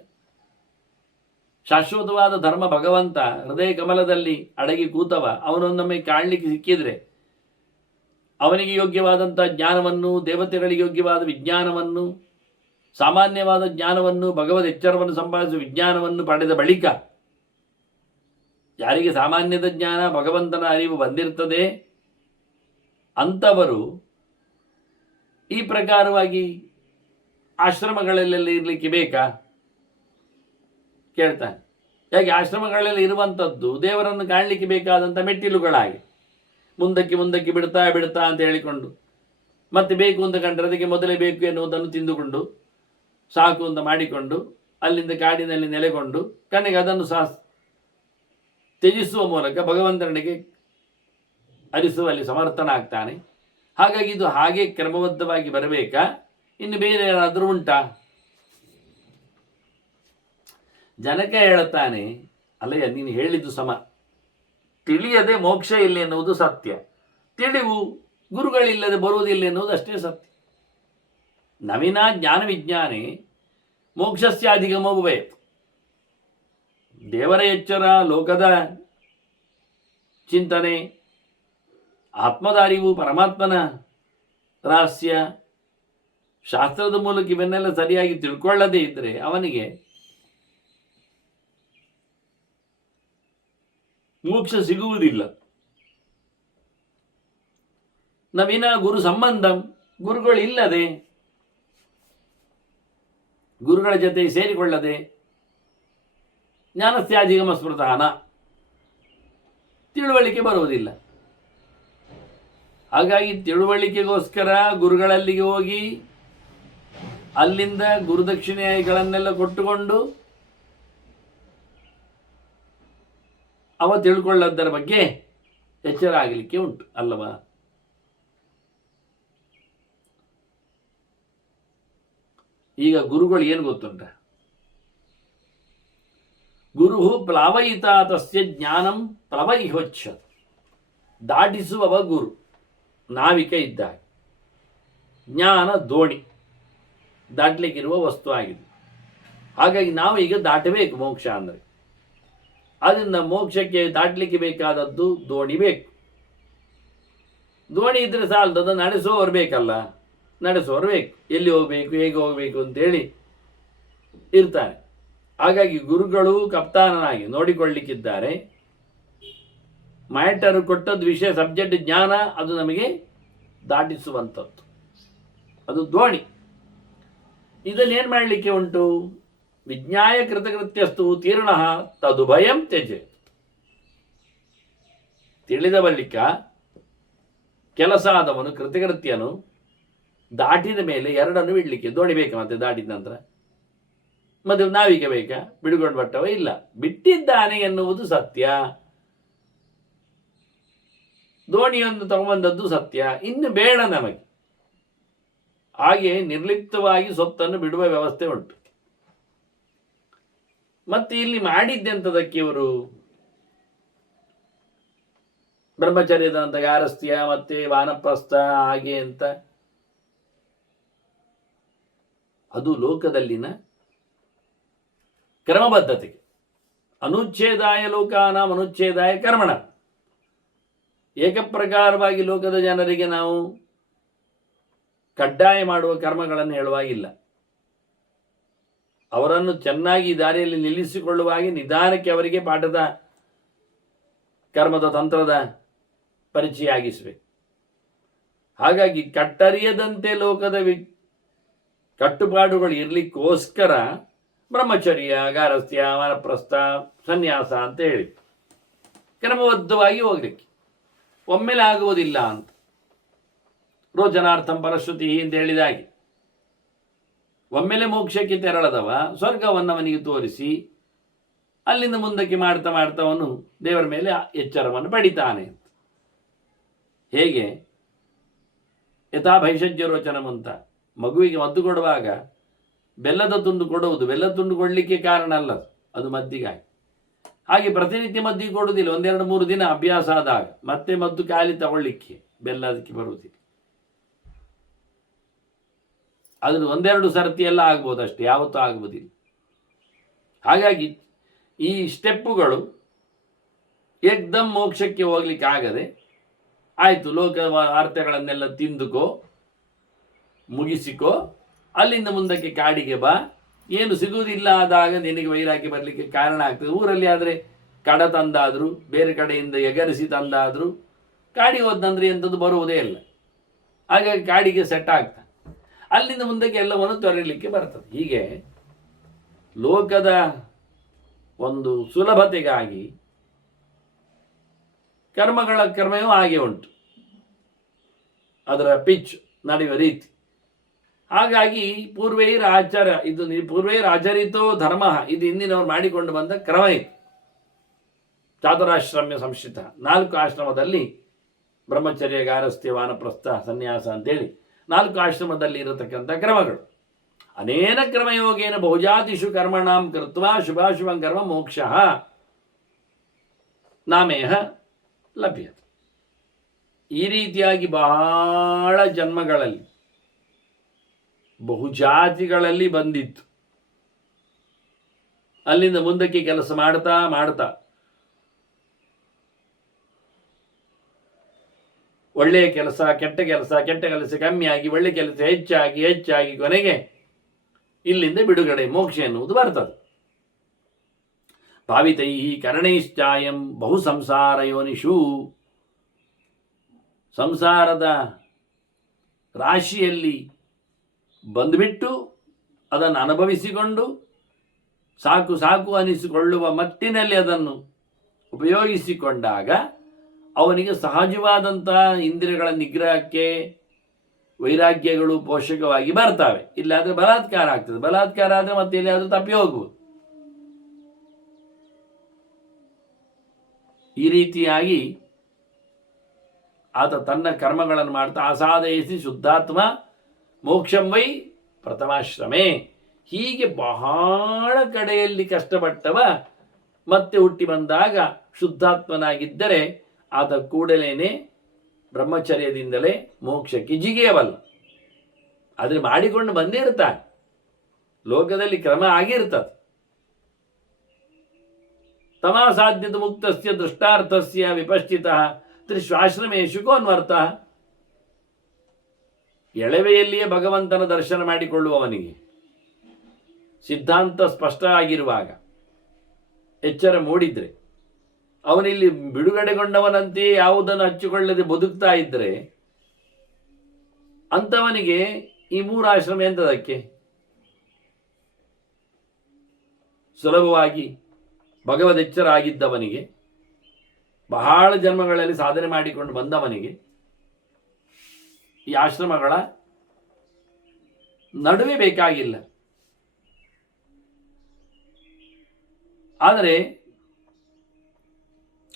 ಶಾಶ್ವತವಾದ ಧರ್ಮ ಭಗವಂತ ಹೃದಯ ಕಮಲದಲ್ಲಿ ಅಡಗಿ ಕೂತವ, ಅವನೊಂದೊಮ್ಮೆ ಕಾಣಲಿಕ್ಕೆ ಸಿಕ್ಕಿದ್ರೆ ಅವನಿಗೆ ಯೋಗ್ಯವಾದಂಥ ಜ್ಞಾನವನ್ನು, ದೇವತೆಗಳಿಗೆ ಯೋಗ್ಯವಾದ ವಿಜ್ಞಾನವನ್ನು, ಸಾಮಾನ್ಯವಾದ ಜ್ಞಾನವನ್ನು, ಭಗವದ್ ಎಚ್ಚರವನ್ನು ಸಂಪಾದಿಸುವ ವಿಜ್ಞಾನವನ್ನು ಪಡೆದ ಬಳಿಕ ಯಾರಿಗೆ ಸಾಮಾನ್ಯದ ಜ್ಞಾನ ಭಗವಂತನ ಅರಿವು ಬಂದಿರ್ತದೆ ಅಂಥವರು ಈ ಪ್ರಕಾರವಾಗಿ ಆಶ್ರಮಗಳಲ್ಲೆಲ್ಲ ಇರಲಿಕ್ಕೆ ಬೇಕಾ ಕೇಳ್ತಾನೆ. ಯಾಕೆ ಆಶ್ರಮಗಳಲ್ಲಿ ಇರುವಂಥದ್ದು ದೇವರನ್ನು ಕಾಣಲಿಕ್ಕೆ ಬೇಕಾದಂಥ ಮೆಟ್ಟಿಲುಗಳಾಗಿ ಮುಂದಕ್ಕೆ ಮುಂದಕ್ಕೆ ಬಿಡ್ತಾ ಬಿಡ್ತಾ ಅಂತ ಹೇಳಿಕೊಂಡು, ಮತ್ತೆ ಬೇಕು ಅಂತ ಕಂಡ್ರೆ ಅದಕ್ಕೆ ಮೊದಲೇ ಬೇಕು ಎನ್ನುವುದನ್ನು ತಿಂದುಕೊಂಡು ಸಾಕು ಅಂತ ಮಾಡಿಕೊಂಡು ಅಲ್ಲಿಂದ ಕಾಡಿನಲ್ಲಿ ನೆಲೆಗೊಂಡು ಕಣ್ಣಿಗೆ ಅದನ್ನು ಸಹ ತ್ಯಜಿಸುವ ಮೂಲಕ ಭಗವಂತನಿಗೆ ಅರಿಸುವಲ್ಲಿ ಸಮರ್ಥನಾಗ್ತಾನೆ. ಹಾಗಾಗಿ ಇದು ಹಾಗೆ ಕ್ರಮಬದ್ಧವಾಗಿ ಬರಬೇಕಾ, ಇನ್ನು ಬೇರೆ ಏನಾದರೂ ಉಂಟಾ? ಜನಕ ಹೇಳುತ್ತಾನೆ, ಅಲ್ಲಯ್ಯ ನೀನು ಹೇಳಿದ್ದು ಸಮ, ತಿಳಿಯದೆ ಮೋಕ್ಷ ಇಲ್ಲ ಎನ್ನುವುದು ಸತ್ಯ, ತಿಳಿವು ಗುರುಗಳಿಲ್ಲದೆ ಬರುವುದಿಲ್ಲ ಎನ್ನುವುದು ಅಷ್ಟೇ ಸತ್ಯ. ನವೀನ ಜ್ಞಾನ ವಿಜ್ಞಾನೇ ಮೋಕ್ಷಸ್ಯಾಧಿಗಮವೇ. ದೇವರ ಎಚ್ಚರ, ಲೋಕದ ಚಿಂತನೆ, ಆತ್ಮದ ಅರಿವು, ಪರಮಾತ್ಮನ ರಹಸ್ಯ, ಶಾಸ್ತ್ರದ ಮೂಲಕ ಇವನ್ನೆಲ್ಲ ಸರಿಯಾಗಿ ತಿಳ್ಕೊಳ್ಳದೇ ಇದ್ದರೆ ಅವನಿಗೆ ಮೋಕ್ಷ ಸಿಗುವುದಿಲ್ಲ. ನವೀನ ಗುರು ಸಂಬಂಧಂ, ಗುರುಗಳು ಇಲ್ಲದೆ, ಗುರುಗಳ ಜೊತೆ ಸೇರಿಕೊಳ್ಳದೆ ಜ್ಞಾನಸ್ಯಾಧಿಗಮ ಸ್ಮೃತಃನ, ತಿಳುವಳಿಕೆ ಬರುವುದಿಲ್ಲ. ಹಾಗಾಗಿ ತಿಳುವಳಿಕೆಗೋಸ್ಕರ ಗುರುಗಳಲ್ಲಿಗೆ ಹೋಗಿ ಅಲ್ಲಿಂದ ಗುರುದಕ್ಷಿಣೆಗಳನ್ನೆಲ್ಲ ಕೊಟ್ಟುಕೊಂಡು ಅವ ತಿಳ್ಕೊಳ್ಳೋದರ ಬಗ್ಗೆ ಎಚ್ಚರ ಆಗಲಿಕ್ಕೆ ಉಂಟು ಅಲ್ಲವಾ? ಈಗ ಗುರುಗಳು ಏನು ಗೊತ್ತುಂಟ? ಗುರು ಪ್ಲವಯಿತ ತಸ್ಯ ಜ್ಞಾನಂ ಪ್ಲವಯಿಹೊಚ್ಚ. ದಾಟಿಸುವವ ಗುರು, ನಾವಿಕ ಇದ್ದಾಗ. ಜ್ಞಾನ ದೋಣಿ, ದಾಟಲಿಕ್ಕಿರುವ ವಸ್ತು ಆಗಿದೆ. ಹಾಗಾಗಿ ನಾವು ಈಗ ದಾಟಬೇಕು ಮೋಕ್ಷ ಅಂದರೆ. ಅದರಿಂದ ಮೋಕ್ಷಕ್ಕೆ ದಾಟಲಿಕ್ಕೆ ಬೇಕಾದದ್ದು ದೋಣಿ ಬೇಕು. ದೋಣಿ ಇದ್ರೆ ಸಾಲದು, ಅದನ್ನು ನಡೆಸೋರು ಬೇಕಲ್ಲ, ನಡೆಸೋರು ಬೇಕು. ಎಲ್ಲಿ ಹೋಗಬೇಕು, ಹೇಗೆ ಹೋಗಬೇಕು ಅಂತೇಳಿ ಇರ್ತಾರೆ. ಹಾಗಾಗಿ ಗುರುಗಳು ಕಪ್ತಾನನಾಗಿ ನೋಡಿಕೊಳ್ಳಿಕ್ಕಿದ್ದಾರೆ. ಮ್ಯಾಟರ್ ಕೊಟ್ಟದ್ದು ವಿಷಯ, ಸಬ್ಜೆಕ್ಟ್ ಜ್ಞಾನ, ಅದು ನಮಗೆ ದಾಟಿಸುವಂಥದ್ದು, ಅದು ದೋಣಿ. ಇದನ್ನೇನು ಮಾಡಲಿಕ್ಕೆ ಉಂಟು? ವಿಜ್ಞಾಯ ಕೃತಕೃತ್ಯಸ್ತು ತೀರ್ಣ ತದುಭಯಂ ತ್ಯಜೆ. ತಿಳಿದ ಬಳಿಕ ಕೆಲಸ ಆದವನು, ಕೃತಕೃತ್ಯನು ದಾಟಿದ ಮೇಲೆ ಎರಡನ್ನು ಬಿಡಲಿಕ್ಕೆ ದೋಣಿ ಬೇಕಾ? ಮತ್ತೆ ದಾಟಿದ ನಂತರ ಮತ್ತೆ ನಾವಿಕ ಬೇಕಾ? ಬಿಡುಕೊಂಡು ಬಟ್ಟವ ಇಲ್ಲ, ಬಿಟ್ಟಿದ್ದಾನೆ ಎನ್ನುವುದು ಸತ್ಯ. ದೋಣಿಯನ್ನು ತಗೊಂಬಂದದ್ದು ಸತ್ಯ, ಇನ್ನು ಬೇಡ ನಮಗೆ. ಹಾಗೆ ನಿರ್ಲಿಪ್ತವಾಗಿ ಸೊತ್ತನ್ನು ಬಿಡುವ ವ್ಯವಸ್ಥೆ ಉಂಟು. ಮತ್ತೆ ಇಲ್ಲಿ ಮಾಡಿದ್ದೆಂತದಕ್ಕೆ ಇವರು ಬ್ರಹ್ಮಚರ್ಯದ ನಂತರ ಗಾರಸ್ಥ್ಯ ಮತ್ತೆ ವಾನಪ್ರಸ್ಥ ಹಾಗೆ ಅಂತ, ಅದು ಲೋಕದಲ್ಲಿನ ಕ್ರಮಬದ್ಧತೆಗೆ. ಅನುಚ್ಛೇದಾಯ ಲೋಕಾನಾಂ ಅನುಚ್ಛೇದಾಯ ಕರ್ಮಣ. ಏಕಪ್ರಕಾರವಾಗಿ ಲೋಕದ ಜನರಿಗೆ ನಾವು ಕಡ್ಡಾಯ ಮಾಡುವ ಕರ್ಮಗಳನ್ನು ಹೇಳುವಾಗಿಲ್ಲ. ಅವರನ್ನು ಚೆನ್ನಾಗಿ ದಾರಿಯಲ್ಲಿ ನಿಲ್ಲಿಸಿಕೊಳ್ಳುವಾಗಿ ನಿಧಾನಕ್ಕೆ ಅವರಿಗೆ ಪಾಠದ ಕರ್ಮದ ತಂತ್ರದ ಪರಿಚಯ ಆಗಿಸಬೇಕು. ಹಾಗಾಗಿ ಕಟ್ಟರಿಯದಂತೆ ಲೋಕದ ಕಟ್ಟುಪಾಡುಗಳು ಇರಲಿಕ್ಕೋಸ್ಕರ ಬ್ರಹ್ಮಚರ್ಯ, ಗಾರಸ್ಥ್ಯ, ವಾನಪ್ರಸ್ಥ, ಸನ್ಯಾಸ ಅಂತ ಹೇಳಿ ಕ್ರಮಬದ್ಧವಾಗಿ ಹೋಗ್ಲಿಕ್ಕೆ. ಒಮ್ಮೆಲೆ ಆಗುವುದಿಲ್ಲ ಅಂತ. ರೋಚನಾರ್ಥಂ ಪರಶ್ರುತಿ ಅಂತ ಹೇಳಿದಾಗೆ, ಒಮ್ಮೆಲೆ ಮೋಕ್ಷಕ್ಕೆ ತೆರಳದವ ಸ್ವರ್ಗವನ್ನು ಅವನಿಗೆ ತೋರಿಸಿ ಅಲ್ಲಿಂದ ಮುಂದಕ್ಕೆ ಮಾಡ್ತಾ ಮಾಡ್ತಾ ಅವನು ದೇವರ ಮೇಲೆ ಎಚ್ಚರವನ್ನು ಪಡಿತಾನೆ. ಹೇಗೆ ಯಥಾ ಭೈಷಜ್ಯ ರೋಚನಂ ಅಂತ, ಮಗುವಿಗೆ ಮದ್ದು ಕೊಡುವಾಗ ಬೆಲ್ಲದ ತುಂಡು ಕೊಡುವುದು, ಬೆಲ್ಲದ ತುಂಡು ಕೊಡಲಿಕ್ಕೆ ಕಾರಣ ಅಲ್ಲ, ಅದು ಮದ್ದಿಗಾಗಿ. ಹಾಗೆ ಪ್ರತಿನಿತ್ಯ ಮದ್ದಿಗೆ ಕೊಡುವುದಿಲ್ಲ, 1-2-3 ದಿನ ಅಭ್ಯಾಸ ಆದಾಗ ಮತ್ತೆ ಮದ್ದು ಖಾಲಿ ತಗೊಳ್ಳಿಕ್ಕೆ ಬೆಲ್ಲ ಅದಕ್ಕೆ ಬರುವುದಿಲ್ಲ. ಅದ್ರ 1-2 ಸರ್ತಿ ಎಲ್ಲ ಆಗ್ಬೋದು ಅಷ್ಟೇ, ಯಾವತ್ತೂ ಆಗ್ಬೋದಿಲ್ಲ. ಹಾಗಾಗಿ ಈ ಸ್ಟೆಪ್ಪುಗಳು ಏಕ್ದಮ್ ಮೋಕ್ಷಕ್ಕೆ ಹೋಗ್ಲಿಕ್ಕೆ ಆಗದೆ, ಆಯಿತು ಲೋಕ ವಾರ್ತೆಗಳನ್ನೆಲ್ಲ ತಿಂದುಕೋ, ಮುಗಿಸಿಕೋ, ಅಲ್ಲಿಂದ ಮುಂದಕ್ಕೆ ಕಾಡಿಗೆ ಬಾ, ಏನು ಸಿಗುವುದಿಲ್ಲ ಆದಾಗ ನಿನಗೆ ವೈರಾಗ್ಯ ಬರಲಿಕ್ಕೆ ಕಾರಣ ಆಗ್ತದೆ. ಊರಲ್ಲಿ ಆದರೆ ಕಡ ತಂದಾದರೂ, ಬೇರೆ ಕಡೆಯಿಂದ ಎಗರಿಸಿ ತಂದಾದರೂ ಕಾಡಿಗೆ ಹೋದಂದ್ರೆ ಎಂಥದ್ದು ಬರುವುದೇ ಇಲ್ಲ. ಹಾಗಾಗಿ ಕಾಡಿಗೆ ಸೆಟ್ ಆಗ್ತಾನೆ, ಅಲ್ಲಿಂದ ಮುಂದಕ್ಕೆ ಎಲ್ಲವನ್ನು ತೊರೆಯಲಿಕ್ಕೆ ಬರ್ತದೆ. ಹೀಗೆ ಲೋಕದ ಒಂದು ಸುಲಭತೆಗಾಗಿ ಕರ್ಮಗಳ ಕರ್ಮವೂ ಹಾಗೆ ಉಂಟು, ಅದರ ಪಿಚ್ ನಡೆಯುವ ರೀತಿ. ಹಾಗಾಗಿ ಪೂರ್ವೈರ್ ಆಚರಿತೋ ಧರ್ಮ, ಇದು ಹಿಂದಿನವರು ಮಾಡಿಕೊಂಡು ಬಂದ ಕ್ರಮ. ಇದು ಚಾತುರಾಶ್ರಮ್ಯ ಸಂಶ್ರಿತ 4 ಆಶ್ರಮದಲ್ಲಿ ಬ್ರಹ್ಮಚರ್ಯ, ಗಾರಸ್ಥ್ಯ, ವಾನಪ್ರಸ್ಥ, ಸನ್ಯಾಸ ಅಂತೇಳಿ 4 ಆಶ್ರಮದಲ್ಲಿ ಇರತಕ್ಕಂಥ ಕ್ರಮಗಳು. ಅನೇನ ಕ್ರಮಯೋಗೇನ ಬಹುಜಾತಿಷು ಕರ್ಮಣಾಂ ಕೃತ್ವಾ ಶುಭಾಶುಭಂ ಕರ್ಮ ಮೋಕ್ಷ ನಾಮೇಹ ಲಭ್ಯತೆ. ಈ ರೀತಿಯಾಗಿ ಬಹಳ ಜನ್ಮಗಳಲ್ಲಿ ಬಹುಜಾತಿಗಳಲ್ಲಿ ಬಂದಿತ್ತು. ಅಲ್ಲಿಂದ ಮುಂದಕ್ಕೆ ಕೆಲಸ ಮಾಡ್ತಾ ಮಾಡ್ತಾ ಒಳ್ಳೆಯ ಕೆಲಸ, ಕೆಟ್ಟ ಕೆಲಸ ಕಮ್ಮಿಯಾಗಿ, ಒಳ್ಳೆ ಕೆಲಸ ಹೆಚ್ಚಾಗಿ ಕೊನೆಗೆ ಇಲ್ಲಿಂದ ಬಿಡುಗಡೆ, ಮೋಕ್ಷ ಎನ್ನುವುದು ಬರ್ತದೆ. ಭಾವಿತೈ ಕರಣೈಶ್ಚಾಯಂ ಬಹು ಸಂಸಾರ ಯೋನಿಷು. ಸಂಸಾರದ ರಾಶಿಯಲ್ಲಿ ಬಂದುಬಿಟ್ಟು ಅದನ್ನು ಅನುಭವಿಸಿಕೊಂಡು ಸಾಕು ಅನಿಸಿಕೊಳ್ಳುವ ಮಟ್ಟಿನಲ್ಲಿ ಅದನ್ನು ಉಪಯೋಗಿಸಿಕೊಂಡಾಗ ಅವನಿಗೆ ಸಹಜವಾದಂಥ ಇಂದ್ರಿಯಗಳ ನಿಗ್ರಹಕ್ಕೆ ವೈರಾಗ್ಯಗಳು ಪೋಷಕವಾಗಿ ಬರ್ತವೆ. ಇಲ್ಲಾದರೆ ಬಲಾತ್ಕಾರ ಆಗ್ತದೆ. ಬಲಾತ್ಕಾರ ಆದರೆ ಮತ್ತೆ ಎಲ್ಲಿಯಾದರೂ ತಪ್ಪಿ ಹೋಗುವುದು. ಈ ರೀತಿಯಾಗಿ ಆತ ತನ್ನ ಕರ್ಮಗಳನ್ನು ಮಾಡ್ತಾ ಅಸಾಧಯಿಸಿ ಶುದ್ಧಾತ್ಮ ಮೋಕ್ಷಂ ವೈ ಪ್ರಥಮಾಶ್ರಮೇ. ಹೀಗೆ ಬಹಳ ಕಡೆಯಲ್ಲಿ ಕಷ್ಟಪಟ್ಟವ ಮತ್ತೆ ಹುಟ್ಟಿ ಬಂದಾಗ ಶುದ್ಧಾತ್ಮನಾಗಿದ್ದರೆ ಆತ ಕೂಡಲೇ ಬ್ರಹ್ಮಚರ್ಯದಿಂದಲೇ ಮೋಕ್ಷಕ್ಕೆ ಜಿಗಿಯಬಲ್ಲ. ಆದರೆ ಮಾಡಿಕೊಂಡು ಬಂದೇ ಇರ್ತಾನೆ, ಲೋಕದಲ್ಲಿ ಕ್ರಮ ಆಗಿರ್ತದೆ. ತಮಾಸಾಧ್ಯದ ಮುಕ್ತಸ್ಯ ದೃಷ್ಟಾರ್ಥಸ್ಯ ವಿಪಶ್ಚಿತಃ ತ್ರಿಶ್ವಾಶ್ರಮೇಶು ಕೋನ್ವರ್ತಃ. ಎಳವೆಯಲ್ಲಿಯೇ ಭಗವಂತನ ದರ್ಶನ ಮಾಡಿಕೊಳ್ಳುವವನಿಗೆ ಸಿದ್ಧಾಂತ ಸ್ಪಷ್ಟ ಆಗಿರುವಾಗ ಎಚ್ಚರ ಮೂಡಿದ್ರೆ, ಅವನಿಲ್ಲಿ ಬಿಡುಗಡೆಗೊಂಡವನಂತೆಯೇ ಯಾವುದನ್ನು ಹಚ್ಚಿಕೊಳ್ಳದೆ ಬದುಕ್ತಾ ಇದ್ರೆ ಅಂಥವನಿಗೆ ಈ 3 ಆಶ್ರಮ ಎಂತದಕ್ಕೆ? ಸುಲಭವಾಗಿ ಭಗವದೆಚ್ಚರ ಆಗಿದ್ದವನಿಗೆ, ಬಹಳ ಜನ್ಮಗಳಲ್ಲಿ ಸಾಧನೆ ಮಾಡಿಕೊಂಡು ಬಂದವನಿಗೆ ಈ ಆಶ್ರಮಗಳ ನಡುವೆ ಬೇಕಾಗಿಲ್ಲ. ಆದರೆ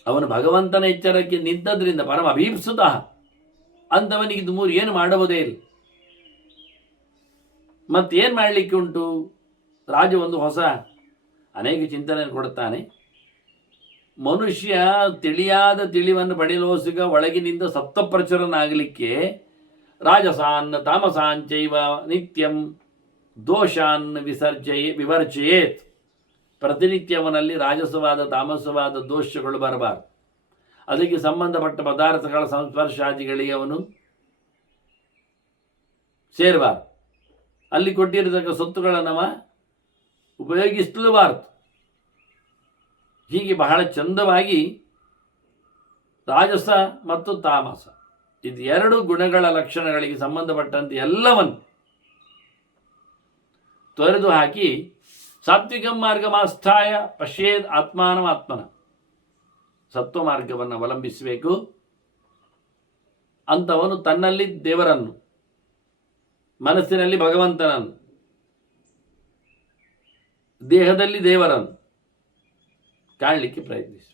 ಅವನು ಭಗವಂತನ ಎಚ್ಚರಕ್ಕೆ ನಿಂತದ್ರಿಂದ ಪರಮ ಅಭೀಪ್ಸುತ ಅಂಥವನಿಗೆ ಇದು 3 ಏನು ಮಾಡುವುದೇ ಇಲ್ಲ. ಮತ್ತೇನು ಮಾಡಲಿಕ್ಕೆ ಉಂಟು? ರಾಜ ಒಂದು ಹೊಸ ಅನೇಕ ಚಿಂತನೆ ಕೊಡುತ್ತಾನೆ. ಮನುಷ್ಯ ತಿಳಿಯಾದ ತಿಳಿವನ್ನು ಪಡೆಯಲೋಸಿಗ ಒಳಗಿನಿಂದ ಸತ್ವಪ್ರಚುರನಾಗಲಿಕ್ಕೆ ರಾಜಸಾನ್ ತಾಮಸಾಂಚೈವ ನಿತ್ಯಂ ದೋಷಾನ್ ವಿವರ್ಜಯೇತ್. ಪ್ರತಿನಿತ್ಯ ಅವನಲ್ಲಿ ರಾಜಸವಾದ ತಾಮಸವಾದ ದೋಷಗಳು ಬರಬಾರದು. ಅದಕ್ಕೆ ಸಂಬಂಧಪಟ್ಟ ಪದಾರ್ಥಗಳ ಸಂಸ್ಪರ್ಶಾದಿಗಳಿಗೆ ಅವನು ಸೇರಬಾರದು. ಅಲ್ಲಿ ಕೊಟ್ಟಿರತಕ್ಕ ಸೊತ್ತುಗಳನ್ನು ಉಪಯೋಗಿಸಲೂಬಾರದು. ಹೀಗೆ ಬಹಳ ಚಂದವಾಗಿ ರಾಜಸ ಮತ್ತು ತಾಮಸ ಇದು 2 ಗುಣಗಳ ಲಕ್ಷಣಗಳಿಗೆ ಸಂಬಂಧಪಟ್ಟಂತೆ ಎಲ್ಲವನ್ನು ತೊರೆದು ಹಾಕಿ ಸಾತ್ವಿಕಂ ಮಾರ್ಗಮಾಸ್ಥಾಯ ಪಶ್ಯೇದ್ ಆತ್ಮನ ಸತ್ವ ಮಾರ್ಗವನ್ನು ಅವಲಂಬಿಸಬೇಕು. ಅಂಥವನು ತನ್ನಲ್ಲಿ ದೇವರನ್ನು, ಮನಸ್ಸಿನಲ್ಲಿ ಭಗವಂತನನ್ನು, ದೇಹದಲ್ಲಿ ದೇವರನ್ನು ಕಾಣಲಿಕ್ಕೆ ಪ್ರಯತ್ನಿಸಿ.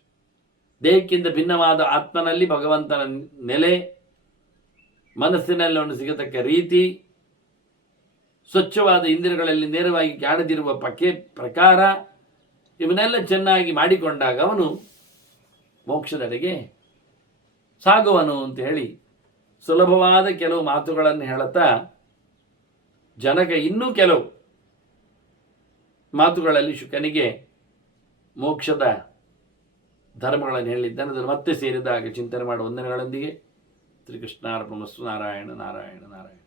ದೇಹಕ್ಕಿಂತ ಭಿನ್ನವಾದ ಆತ್ಮನಲ್ಲಿ ಭಗವಂತನ ನೆಲೆ, ಮನಸ್ಸಿನಲ್ಲಿ ಅವನು ಸಿಗತಕ್ಕ ರೀತಿ, ಸ್ವಚ್ಛವಾದ ಇಂದ್ರಿಯಗಳಲ್ಲಿ ನೇರವಾಗಿ ಕಾಣದಿರುವ ಪ್ರಕಾರ, ಇವನ್ನೆಲ್ಲ ಚೆನ್ನಾಗಿ ಮಾಡಿಕೊಂಡಾಗ ಅವನು ಮೋಕ್ಷದೆಡೆಗೆ ಸಾಗುವನು ಅಂತ ಹೇಳಿ ಸುಲಭವಾದ ಕೆಲವು ಮಾತುಗಳನ್ನು ಹೇಳುತ್ತಾ ಜನಕ ಇನ್ನೂ ಕೆಲವು ಮಾತುಗಳಲ್ಲಿ ಶುಕನಿಗೆ ಮೋಕ್ಷದ ಧರ್ಮಗಳನ್ನು ಹೇಳಿದ್ದಾನೆ. ಅದನ್ನು ಮತ್ತೆ ಸೇರಿದಾಗ ಚಿಂತನೆ ಮಾಡುವ ವಂದನೆಗಳೊಂದಿಗೆ ಶ್ರೀಕೃಷ್ಣಾರ್ಪಣಮಸ್ತು. ನಾರಾಯಣ ನಾರಾಯಣ ನಾರಾಯಣ.